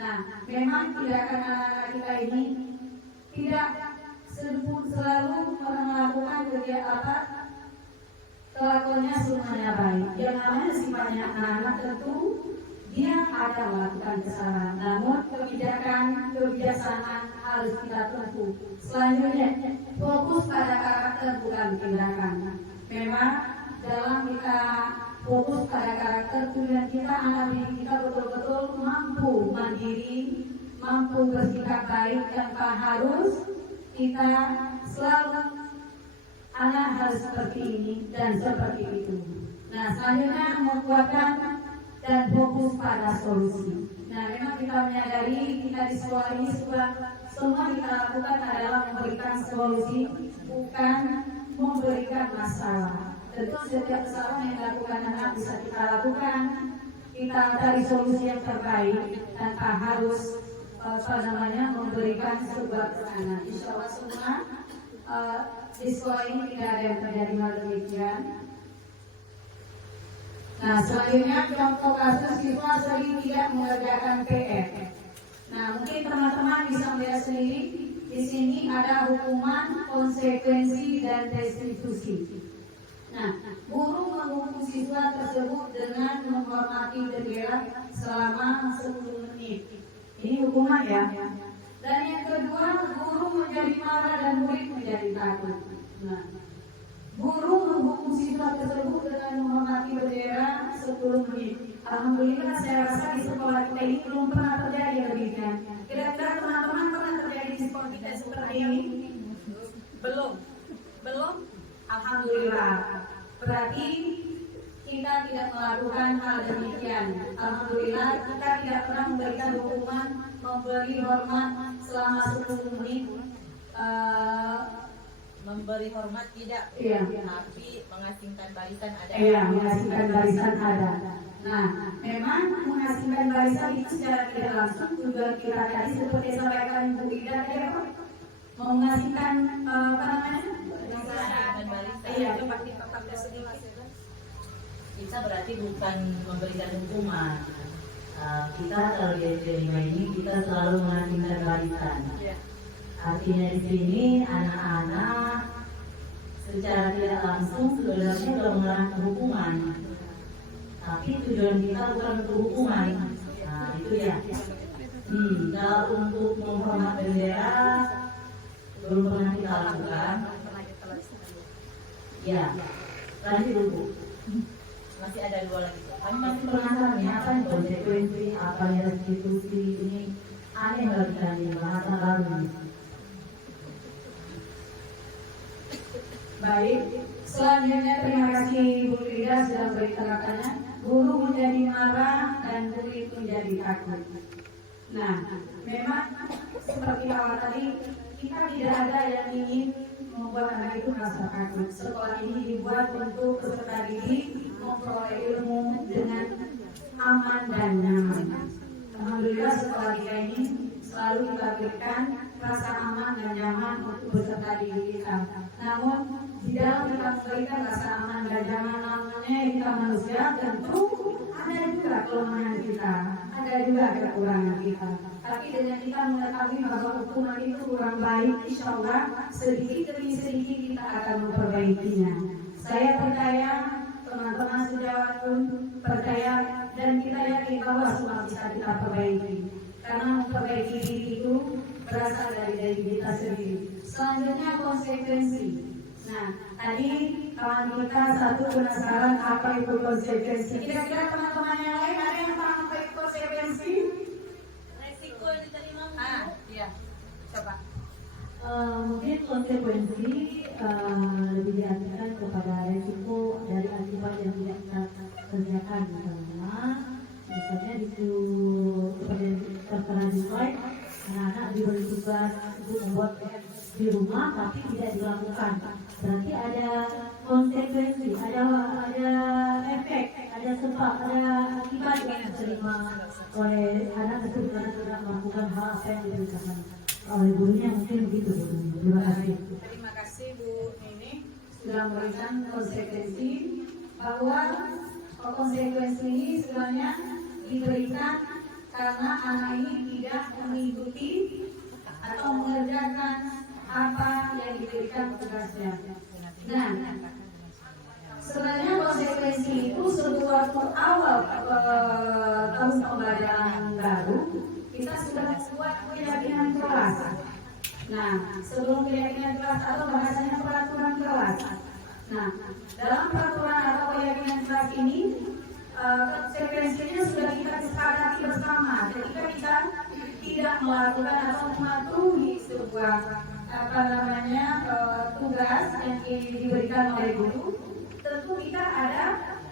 Nah, memang tindakan anak-anak kita ini tidak selalu melakukan kegiatan kelakuannya semuanya baik. Yang namanya sifatnya anak-anak tentu dia ada melakukan kesalahan. Namun kebijaksanaan harus kita tempuh. Selanjutnya fokus pada karakter bukan tindakan. Memang dalam kita fokus pada karakter tujuan kita anak didik kita betul-betul mampu mandiri, mampu bersikap baik tanpa harus kita selalu anak harus seperti ini dan seperti itu. Nah, selanjutnya menguatkan dan fokus pada solusi. Nah, memang kita menyadari kita di sekolah ini semua kita lakukan adalah memberikan solusi, bukan memberikan masalah. Tentu setiap kesalahan yang dilakukan anak bisa kita lakukan, kita cari solusi yang terbaik tanpa harus memberikan sebuah tekanan. Insya Allah semua di sekolah ini tidak ada yang terjadi hal demikian. Nah, selanjutnya contoh kasus siswa sering tidak mengerjakan PR. Nah, mungkin teman-teman bisa melihat sendiri di sini ada hukuman, konsekuensi dan restitusi. Nah, guru menghukum siswa tersebut dengan menghormati bendera selama 10 menit. Ini hukuman ya. Dan yang kedua, guru menjadi marah dan murid menjadi takut. Nah, guru menghukum siswa tersebut dengan menghormati bendera 10 menit. Alhamdulillah saya rasa di sekolah kita ini belum pernah terjadi demikian. Kira-kira teman-teman pernah terjadi di sekolah kita seperti ini? Belum. Alhamdulillah. Berarti perhatian. Alhamdulillah kita tidak pernah memberikan hukuman memberi hormat selama 10 menit. Memberi hormat tidak, Iya. tapi mengasingkan barisan ada. Iya, mengasingkan barisan ada. Nah, memang mengasingkan barisan itu secara tidak langsung juga kita tadi seperti sampaikan Bu Ida tadi apa? Mengasingkan apa namanya? Mengasingkan barisan. Iya. Kita berarti bukan memberikan hukuman. Kita kalau di SD5 ini kita selalu mengasingkan barisan. Artinya di sini anak-anak secara tidak langsung sebenarnya sudah mengalami hukuman. Tapi tujuan kita bukan untuk hukuman. Nah itu ya. Kalau untuk menghormat bendera belum pernah kita lakukan. Ya, lanjut dulu. Masih ada 2 lagi. Kami masih penasaran ya, apa yang konsekuensi, apa yang restitusi ini aneh bagi kami, bahasa baru ini. Baik, selanjutnya terima kasih Bu Ida sudah memberikan katanya. Guru menjadi marah dan murid menjadi takut. Nah, memang seperti awal tadi kita tidak ada yang ingin membuat anak itu merasa takut. Sekolah ini dibuat untuk peserta didik memperoleh ilmu dengan aman dan nyaman. Alhamdulillah sekolah kita ini selalu kita berikan rasa aman dan nyaman untuk peserta didik kita. Namun di dalam kita memberikan rasa aman dan nyaman, namanya kita manusia, tentu ada juga kelemahan kita, ada juga kekurangan kita. Tapi dengan kita mengetahui bahwa hukuman itu kurang baik, insya Allah sedikit demi sedikit kita akan memperbaikinya. Saya percaya teman-teman sejawat pun percaya dan kita yakin bahwa semua bisa kita perbaiki. Karena memperbaiki diri itu berasal dari kita sendiri. Selanjutnya konsekuensi. Nah, tadi kawan kita satu penasaran apa itu konsekuensi. Kira-kira teman-teman yang lain ada yang paham apa itu konsekuensi? Resiko yang diterima. Iya. Coba. Mungkin konsekuensi lebih diartikan kepada resiko dari akibat yang tidak kita kerjakan, misalnya itu seperti tertera di slide, anak-anak diberi tugas untuk membuat di rumah tapi tidak dilakukan, berarti ada konsekuensi, ada efek, ada sebab, ada akibat yang diterima oleh anak tersebut karena tidak melakukan hal apa yang diberitakan oleh gurunya. Mungkin begitu. Terima kasih. Terima kasih Bu Nini sudah memberikan konsekuensi, bahwa konsekuensi ini sebenarnya diberikan karena anak ini tidak mengikuti atau mengerjakan apa yang diberikan tugasnya. Nah, sebenarnya konsekuensi itu sebuah awal tahun pembelajaran baru kita sudah membuat keyakinan kelas. Nah, sebelum keyakinan kelas atau bahasanya peraturan kelas. Nah, dalam peraturan atau keyakinan kelas ini konsekuensinya sudah kita sepakati bersama. Ketika kita tidak melakukan atau mematuhi sebuah tugas yang diberikan oleh guru, tentu kita ada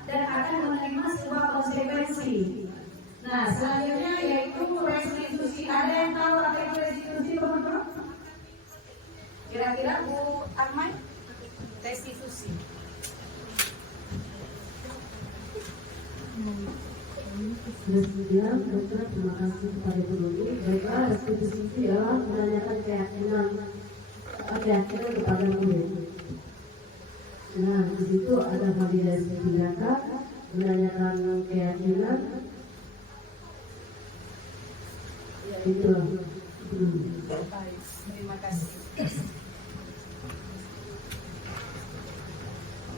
dan akan menerima sebuah konsekuensi. Nah, selanjutnya yaitu restitusi. Ada yang tahu apa itu restitusi, teman-teman? Kira-kira Bu Ahmad? Restitusi. Kemudian, dokter, terima kasih kepada guru. Baiklah, restitusi itu adalah menanyakan keyakinan kepada murid. Nah, di situ ada validasi tindakan, menanyakan keyakinan. Itulah. Baik, terima kasih.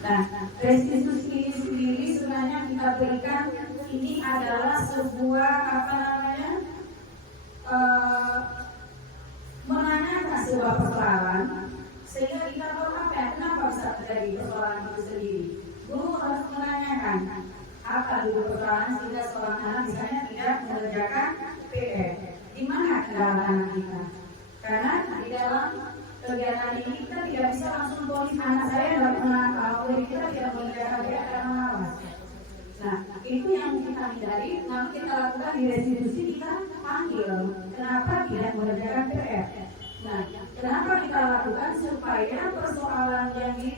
Nah, restitusi ini sendiri sebenarnya kita berikan ini adalah sebuah menanyakan sebuah persoalan sehingga kita tahu kenapa bisa terjadi persoalan itu sendiri. Guru harus menanyakan apa dulu persoalan sehingga seorang anak misalnya tidak mengerjakan PR. Di mana kendala anak kita? Karena di dalam kegiatan ini kita tidak bisa langsung polis anak saya tidak pernah kita tidak mengerjakan PR karena malas. Nah, itu yang kita hindari. Maka kita lakukan di restitusi, kita panggil. Kenapa tidak mengerjakan PR? Nah, kenapa kita lakukan supaya persoalan yang di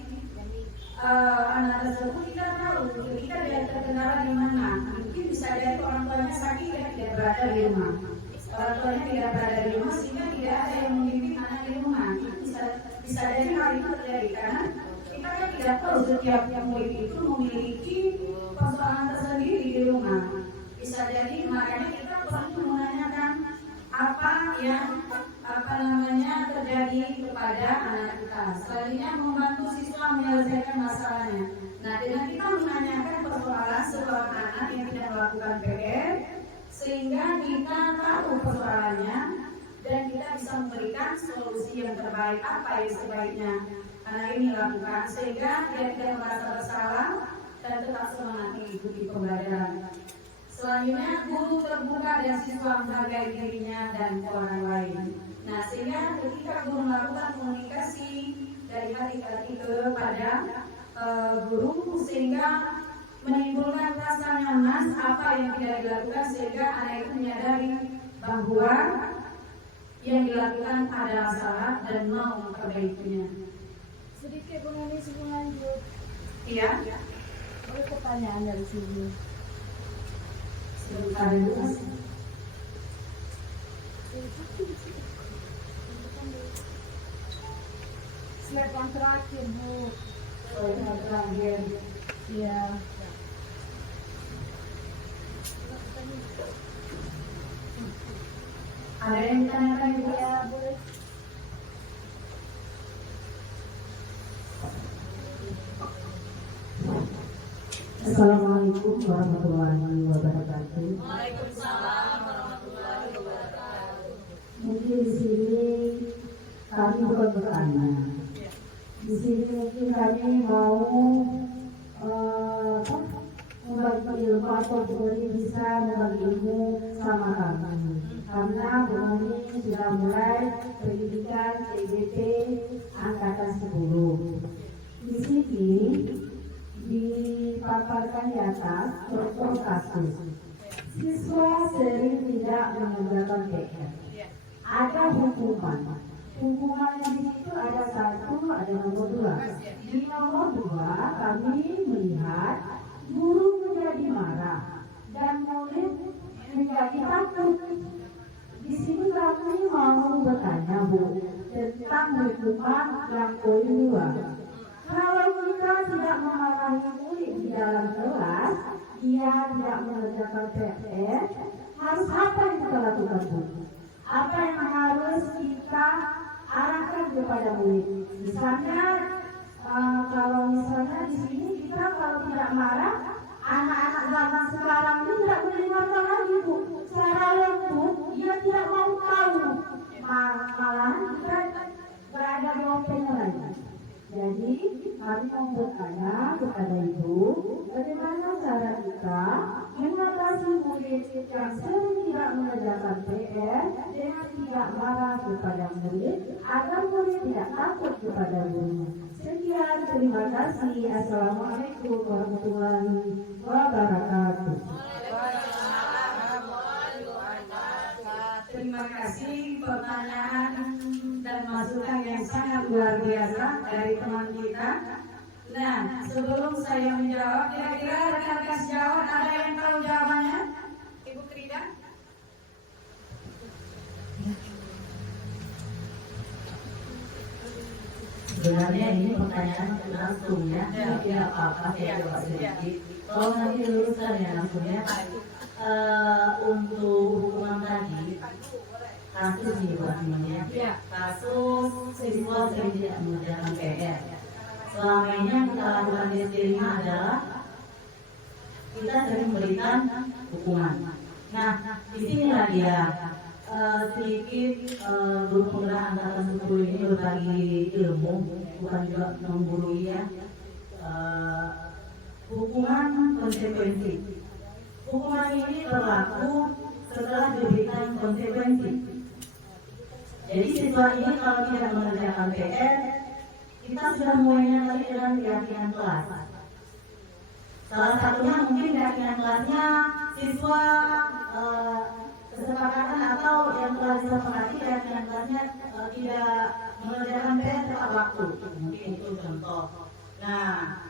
anak tersebut kita tahu kita tidak terkendala di mana. Mungkin bisa jadi orang tuanya sakit dan tidak berada di rumah. Orang tuanya tidak berada di rumah sehingga tidak ada yang membimbing anak di rumah. Itu bisa jadi hal itu terjadi karena kita kan tidak tahu setiap murid itu memiliki persoalan tersendiri di rumah. Bisa jadi makanya kita perlu menanyakan apa yang terjadi kepada anak kita. Selanjutnya membantu siswa menyelesaikan masalahnya. Nah, dengan kita menanyakan persoalan seorang anak yang tidak melakukan PR, sehingga kita tahu persoalannya dan kita bisa memberikan solusi yang terbaik apa yang sebaiknya anak ini lakukan sehingga dia tidak merasa bersalah dan tetap semangat mengikuti pembelajaran. Selanjutnya, guru terbuka dan siswa menghargai dirinya dan orang lain. Nah, sehingga ketika guru melakukan komunikasi dari hati ke hati kepada guru sehingga menimbulkan rasa nyaman apa yang tidak dilakukan sehingga anak itu menyadari bahwa yang dilakukan adalah salah dan mau memperbaikinya. Sedikit Bu Nani sebelum lanjut. Iya. Ada pertanyaan dari sini. Sebentar dulu. Slide yang terakhir Bu. Yang terakhir. Iya. Ada yang ditanyakan juga? Ya boleh. Assalamualaikum warahmatullahi wabarakatuh. Waalaikumsalam warahmatullahi wabarakatuh. Mungkin di sini kami bukan bertanya. Di sini mungkin kami mau membagi ilmu atau Bu Noni bisa membagi ilmu sama kami. Karena Bu Noni sudah mulai pendidikan CBT angkatan 10. Di sini dipaparkan di atas contoh kasus siswa sering tidak mengerjakan PR. Ada hukuman. Hukumannya di situ ada 1, ada nomor 2. Di nomor 2 kami melihat guru menjadi marah dan murid menjadi takut. Di sini kami mau bertanya Bu tentang hukuman yang poin 2. Kalau kita tidak memarahi murid di dalam kelas, dia tidak mengerjakan PR, harus apa yang kita lakukan Bu? Apa yang harus kita arahkan kepada murid? Misalnya, kalau misalnya di sini kita kalau tidak marah, anak-anak zaman sekarang ini tidak mendengarkan lagi Bu. Secara lembut, dia tidak mau tahu. Malahan kita berada di opennya lagi. Jadi kami mau bertanya kepada Ibu, bagaimana cara kita mengatasi murid yang sering tidak mengerjakan PR dengan tidak marah kepada murid agar murid tidak takut kepada guru. Sekian, terima kasih. Assalamualaikum warahmatullahi wabarakatuh. Terima kasih pertanyaan dan masukan yang sangat luar biasa dari teman kita. Nah, sebelum saya menjawab, kira-kira rekan-rekan sejawat ada yang tahu jawabannya? Ibu Krida? Sebenarnya ini pertanyaan langsung ya, tidak apa-apa saya jawab sedikit. Kalau nanti luruskan ya langsungnya. Untuk hukuman tadi, kasus nih buat namanya. Kasus siswa sering tidak mengerjakan PR. Selama ini yang kita lakukan di SD5 adalah kita sering memberikan hukuman. Nah, di sinilah dia sedikit guru penggerak angkatan 10 ini berbagi ilmu, bukan juga menggurui ya. Hukuman konsekuensi. Hukuman ini berlaku setelah diberikan konsekuensi. Jadi siswa ini kalau tidak mengerjakan PR, kita sudah mulainya tadi dengan keyakinan kelas. Salah satunya mungkin keyakinan kelasnya, siswa kesepakatan atau yang telah disepakati keyakinan kelasnya tidak mengerjakan PR tepat waktu. Mungkin itu contoh. Nah,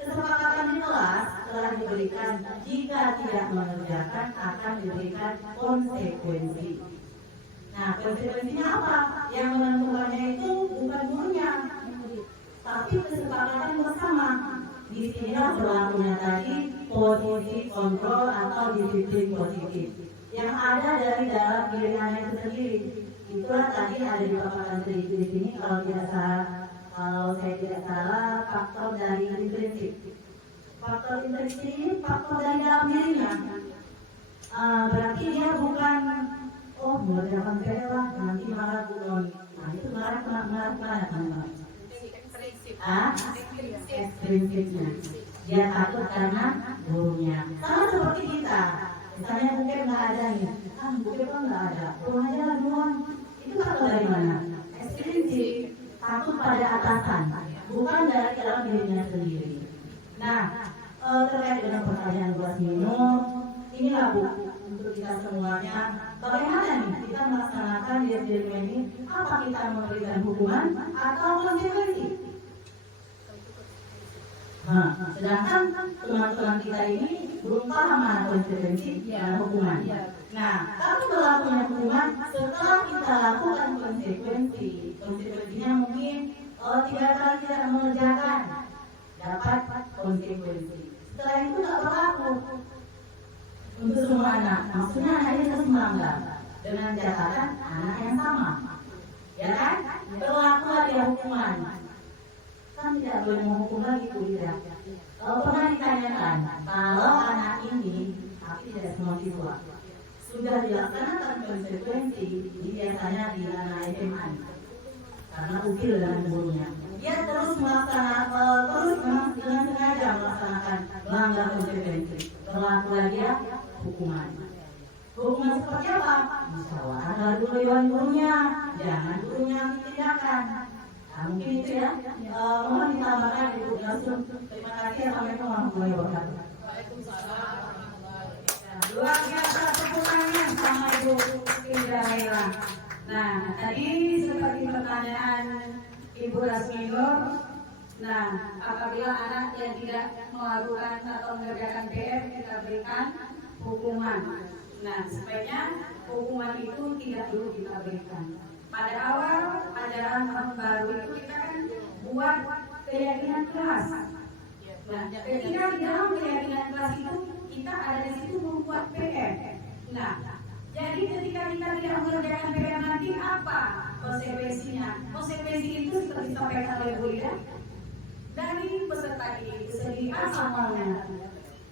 kesepakatan di kelas telah diberikan jika tidak mengerjakan akan diberikan konsekuensi. Nah, konsekuensinya apa? Yang menentukannya itu bukan gurunya, tapi kesepakatan bersama. Di sinilah berlakunya tadi posisi kontrol atau disiplin positif yang ada dari dalam diri anak itu sendiri. Itulah tadi ada dipaparkan sedikit di sini kalau saya tidak salah faktor dari intrinsik. Faktor intrinsik ini faktor dari dalam dirinya. Berarti dia bukan mengerjakan PR lah nanti marah buron. Nah itu marah teman-teman. Prinsipnya dia takut karena gurunya. Sama seperti kita, misalnya mungkin nggak ada nih, mungkin kan nggak ada, pulang aja lah duluan. Itu takut dari mana? Prinsip, takut pada atasan, bukan dari dalam dirinya sendiri. Nah, terkait dengan pertanyaan buat minum, inilah Bu untuk kita semuanya. Bagaimana nih kita melaksanakan diri ini? Apa kita memberikan hukuman atau konsekuensi? Nah, sedangkan teman-teman kita ini belum paham mana konsekuensi dan hukuman. Nah, kalau berlakunya hukuman setelah kita lakukan konsekuensi, konsekuensinya mungkin tiga kali tidak mengerjakan dapat konsekuensi. Setelah itu tidak berlaku untuk semua anak. Maksudnya anaknya harus melanggar dengan catatan anak yang sama, ya kan? Berlaku ada hukuman. Kan tidak boleh menghukum lagi tidak. Pernah ditanyakan kalau anak ini, tapi tidak semua siswa sudah dilaksanakan konsekuensi, biasanya di anak SMA karena ukil dengan gurunya, dia terus memang dengan sengaja melaksanakan melanggar konsekuensi, berlakulah dia hukuman. Hukuman seperti apa? Musyawarah kalau dulu dewan gurunya, jangan gurunya tindakan. Nah, mungkin itu ya. Mohon ditambahkan Ibu Yasum. Terima kasih. Assalamualaikum warahmatullahi wabarakatuh. Luar biasa tepukannya sama Ibu Indrahela. Nah, tadi seperti pertanyaan Ibu Rasminur. Nah, apabila anak yang tidak melakukan atau mengerjakan PR kita berikan hukuman. Nah, sebaiknya hukuman itu tidak dulu kita berikan. Pada awal ajaran tahun baru itu kita kan buat keyakinan kelas. Nah, ketika di dalam keyakinan kelas itu kita ada di situ membuat PR. Nah, jadi ketika kita tidak mengerjakan PR nanti apa konsekuensinya? Konsekuensi itu seperti disampaikan oleh Bu Ida dari peserta didik kesedihan semuanya.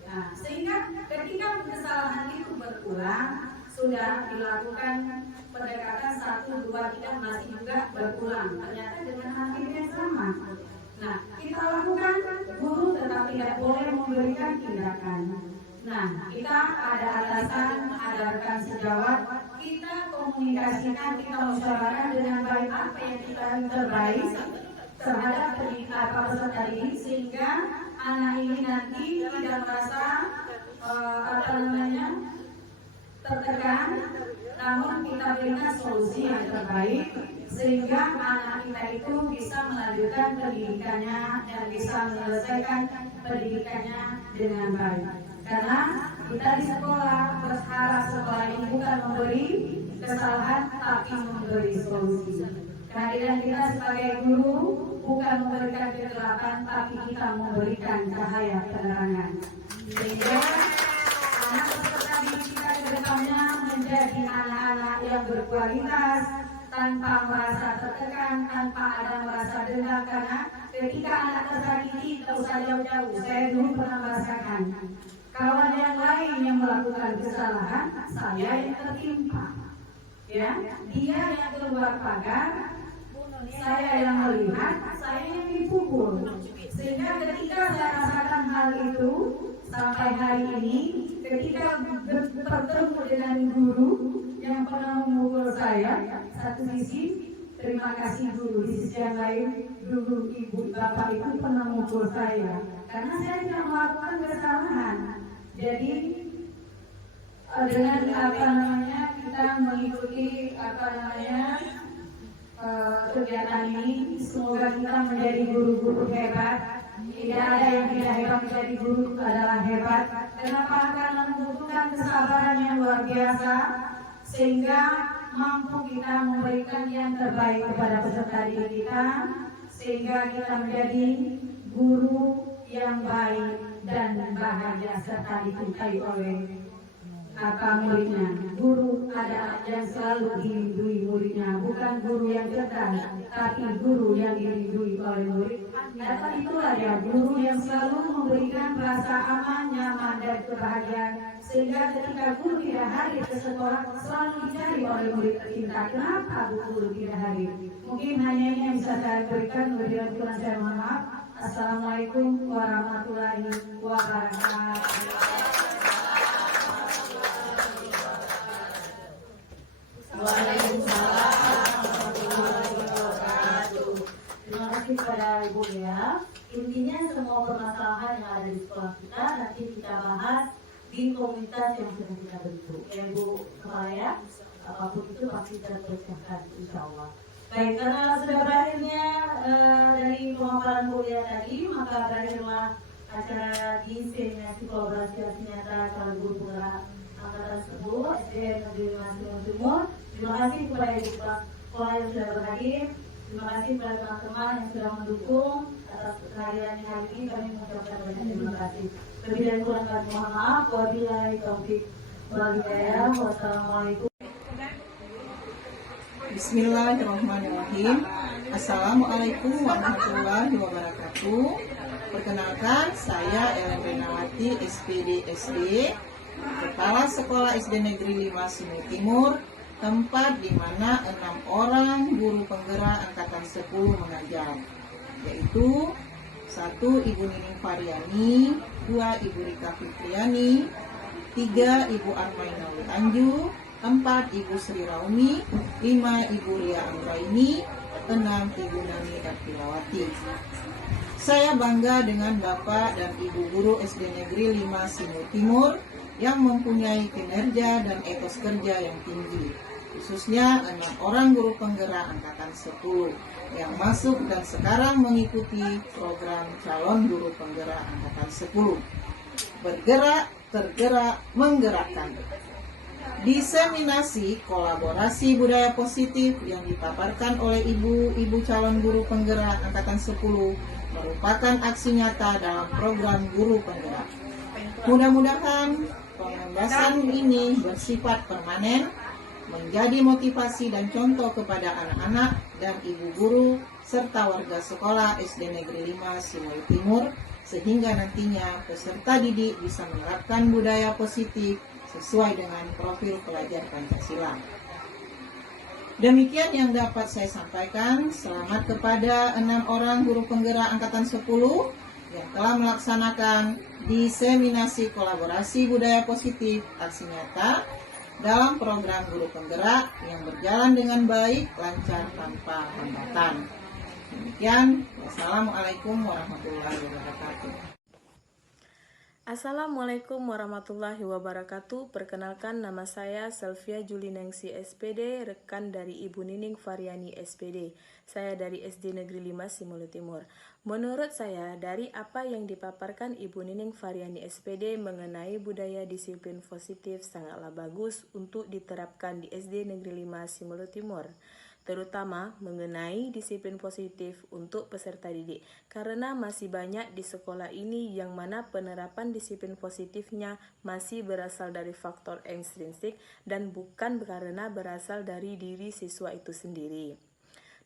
Nah, sehingga ketika kesalahan itu berulang, sudah dilakukan pendekatan 1, 2, 3 masih juga berulang. Ternyata dengan hakim yang sama. Nah, kita lakukan guru tetap tidak boleh memberikan tindakan. Nah, kita ada atasan, ada rekan sejawat, kita komunikasikan, kita musyawarahkan dengan baik apa yang kita terbaik terhadap peserta didik sehingga anak ini nanti tidak merasa tertekan, namun kita berikan solusi yang terbaik sehingga anak kita itu bisa melanjutkan pendidikannya dan bisa menyelesaikan pendidikannya dengan baik. Karena kita di sekolah berharap sekolah ini bukan memberi kesalahan tapi memberi solusi. Kehadiran kita sebagai guru bukan memberikan kegelapan tapi kita memberikan cahaya penerangan. Sehingga anak peserta didik kita ke depannya menjadi anak-anak yang berkualitas tanpa merasa tertekan, tanpa ada merasa dendam. Karena ketika anak tersakiti tak usah jauh-jauh, saya dulu pernah merasakan kawan yang lain yang melakukan kesalahan, saya yang tertimpa, ya, dia yang keluar pagar, saya yang melihat, saya yang dipukul. Sehingga ketika saya rasakan hal itu sampai hari ini, ketika bertemu dengan guru yang pernah memukul saya, satu sisi terima kasih dulu. Di sisi yang lain, dulu ibu bapak itu pernah mukul saya karena saya tidak melakukan kesalahan. Jadi dengan kita mengikuti kegiatan ini, semoga kita menjadi guru-guru hebat. Tidak ada yang tidak hebat, menjadi guru adalah hebat. Kenapa? Karena membutuhkan kesabaran yang luar biasa, sehingga mampu kita memberikan yang terbaik kepada peserta didik kita, sehingga kita menjadi guru yang baik dan bahagia serta dicintai oleh muridnya. Guru adalah yang selalu dirindui muridnya, bukan guru yang cerdas, tapi guru yang dirindui oleh murid. Dan itulah ya, guru yang selalu memberikan rasa aman, nyaman, dan kebahagiaan, sehingga ketika guru tidak hadir ke sekolah selalu dicari oleh murid tercinta. Kenapa guru tidak hadir? Mungkin hanya ini yang bisa saya berikan. Kemudian kurang saya mohon maaf. Assalamualaikum warahmatullahi wabarakatuh. Waalaikumsalam warahmatullahi wabarakatuh. Terima kasih kepada Ibu ya. Intinya semua permasalahan yang ada di sekolah kita nanti kita bahas di komunitas yang sudah kita bentuk. Ya Ibu Kepala ya, apapun itu pasti terpecahkan insya Allah. Baik, karena sudah berakhirnya dari pemaparan Bu ya tadi, maka berakhirlah acara diseminasi kolaborasi aksi nyata calon guru penggerak angkatan 10 SDN Negeri 5 Simalungun Timur. Terima kasih kepada Ibu Kepala yang sudah berhadir. Terima kasih kepada teman-teman yang sudah mendukung atas kehadirannya hari ini. Kami mengucapkan banyak terima kasih. Lebih dan kurang kami mohon maaf. Wabillahi taufiq wal hidayah. Wassalamualaikum. Bismillahirrahmanirrahim. Assalamualaikum warahmatullahi wabarakatuh. Perkenalkan, saya Ellen Renawati, SPD SD, Kepala Sekolah SD Negeri 5 Simalungun Timur, tempat di mana 6 orang guru penggerak angkatan 10 mengajar, yaitu 1 Ibu Nining Faryani, 2 Ibu Rika Fitriani, 3 Ibu Armainawi Anju, 4 Ibu Sri Raumi, 5 Ibu Ria Anggraini, 6 Ibu Nani Dartilawati. Saya bangga dengan Bapak dan Ibu Guru SD Negeri 5 Simalungun Timur yang mempunyai kinerja dan etos kerja yang tinggi, khususnya 6 orang guru penggerak angkatan 10 yang masuk dan sekarang mengikuti program calon guru penggerak angkatan 10. Bergerak, tergerak, menggerakkan. Diseminasi kolaborasi budaya positif yang dipaparkan oleh ibu-ibu calon guru penggerak angkatan 10 merupakan aksi nyata dalam program guru penggerak. Mudah-mudahan pengembasan ini bersifat permanen, menjadi motivasi dan contoh kepada anak-anak dan ibu guru serta warga sekolah SD Negeri 5 Simalungun Timur, sehingga nantinya peserta didik bisa menerapkan budaya positif sesuai dengan profil pelajar Pancasila. Demikian yang dapat saya sampaikan. Selamat kepada 6 orang guru penggerak angkatan 10 yang telah melaksanakan diseminasi kolaborasi budaya positif aksi nyata dalam program guru penggerak yang berjalan dengan baik, lancar, tanpa hambatan. Demikian, wassalamualaikum warahmatullahi wabarakatuh. Assalamualaikum warahmatullahi wabarakatuh. Perkenalkan, nama saya Selvia Juliningsi SPD, rekan dari Ibu Nining Faryani SPD. Saya dari SD Negeri 5 Simalungun Timur. Menurut saya, dari apa yang dipaparkan Ibu Nining Faryani SPD mengenai budaya disiplin positif sangatlah bagus untuk diterapkan di SD Negeri 5 Simalungun Timur, terutama mengenai disiplin positif untuk peserta didik, karena masih banyak di sekolah ini yang mana penerapan disiplin positifnya masih berasal dari faktor ekstrinsik dan bukan karena berasal dari diri siswa itu sendiri.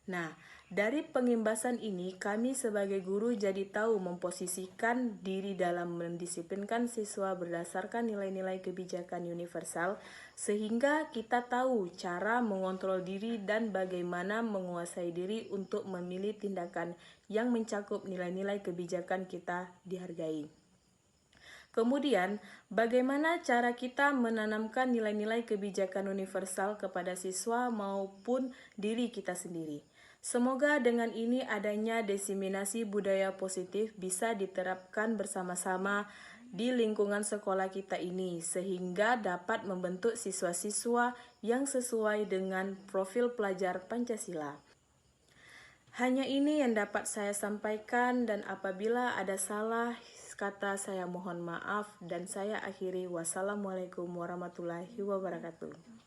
Nah, dari pengimbasan ini kami sebagai guru jadi tahu memposisikan diri dalam mendisiplinkan siswa berdasarkan nilai-nilai kebijakan universal, sehingga kita tahu cara mengontrol diri dan bagaimana menguasai diri untuk memilih tindakan yang mencakup nilai-nilai kebijakan kita dihargai. Kemudian, bagaimana cara kita menanamkan nilai-nilai kebijakan universal kepada siswa maupun diri kita sendiri? Semoga dengan ini adanya diseminasi budaya positif bisa diterapkan bersama-sama di lingkungan sekolah kita ini, sehingga dapat membentuk siswa-siswa yang sesuai dengan profil pelajar Pancasila. Hanya ini yang dapat saya sampaikan, dan apabila ada salah kata saya mohon maaf, dan saya akhiri. Wassalamualaikum warahmatullahi wabarakatuh.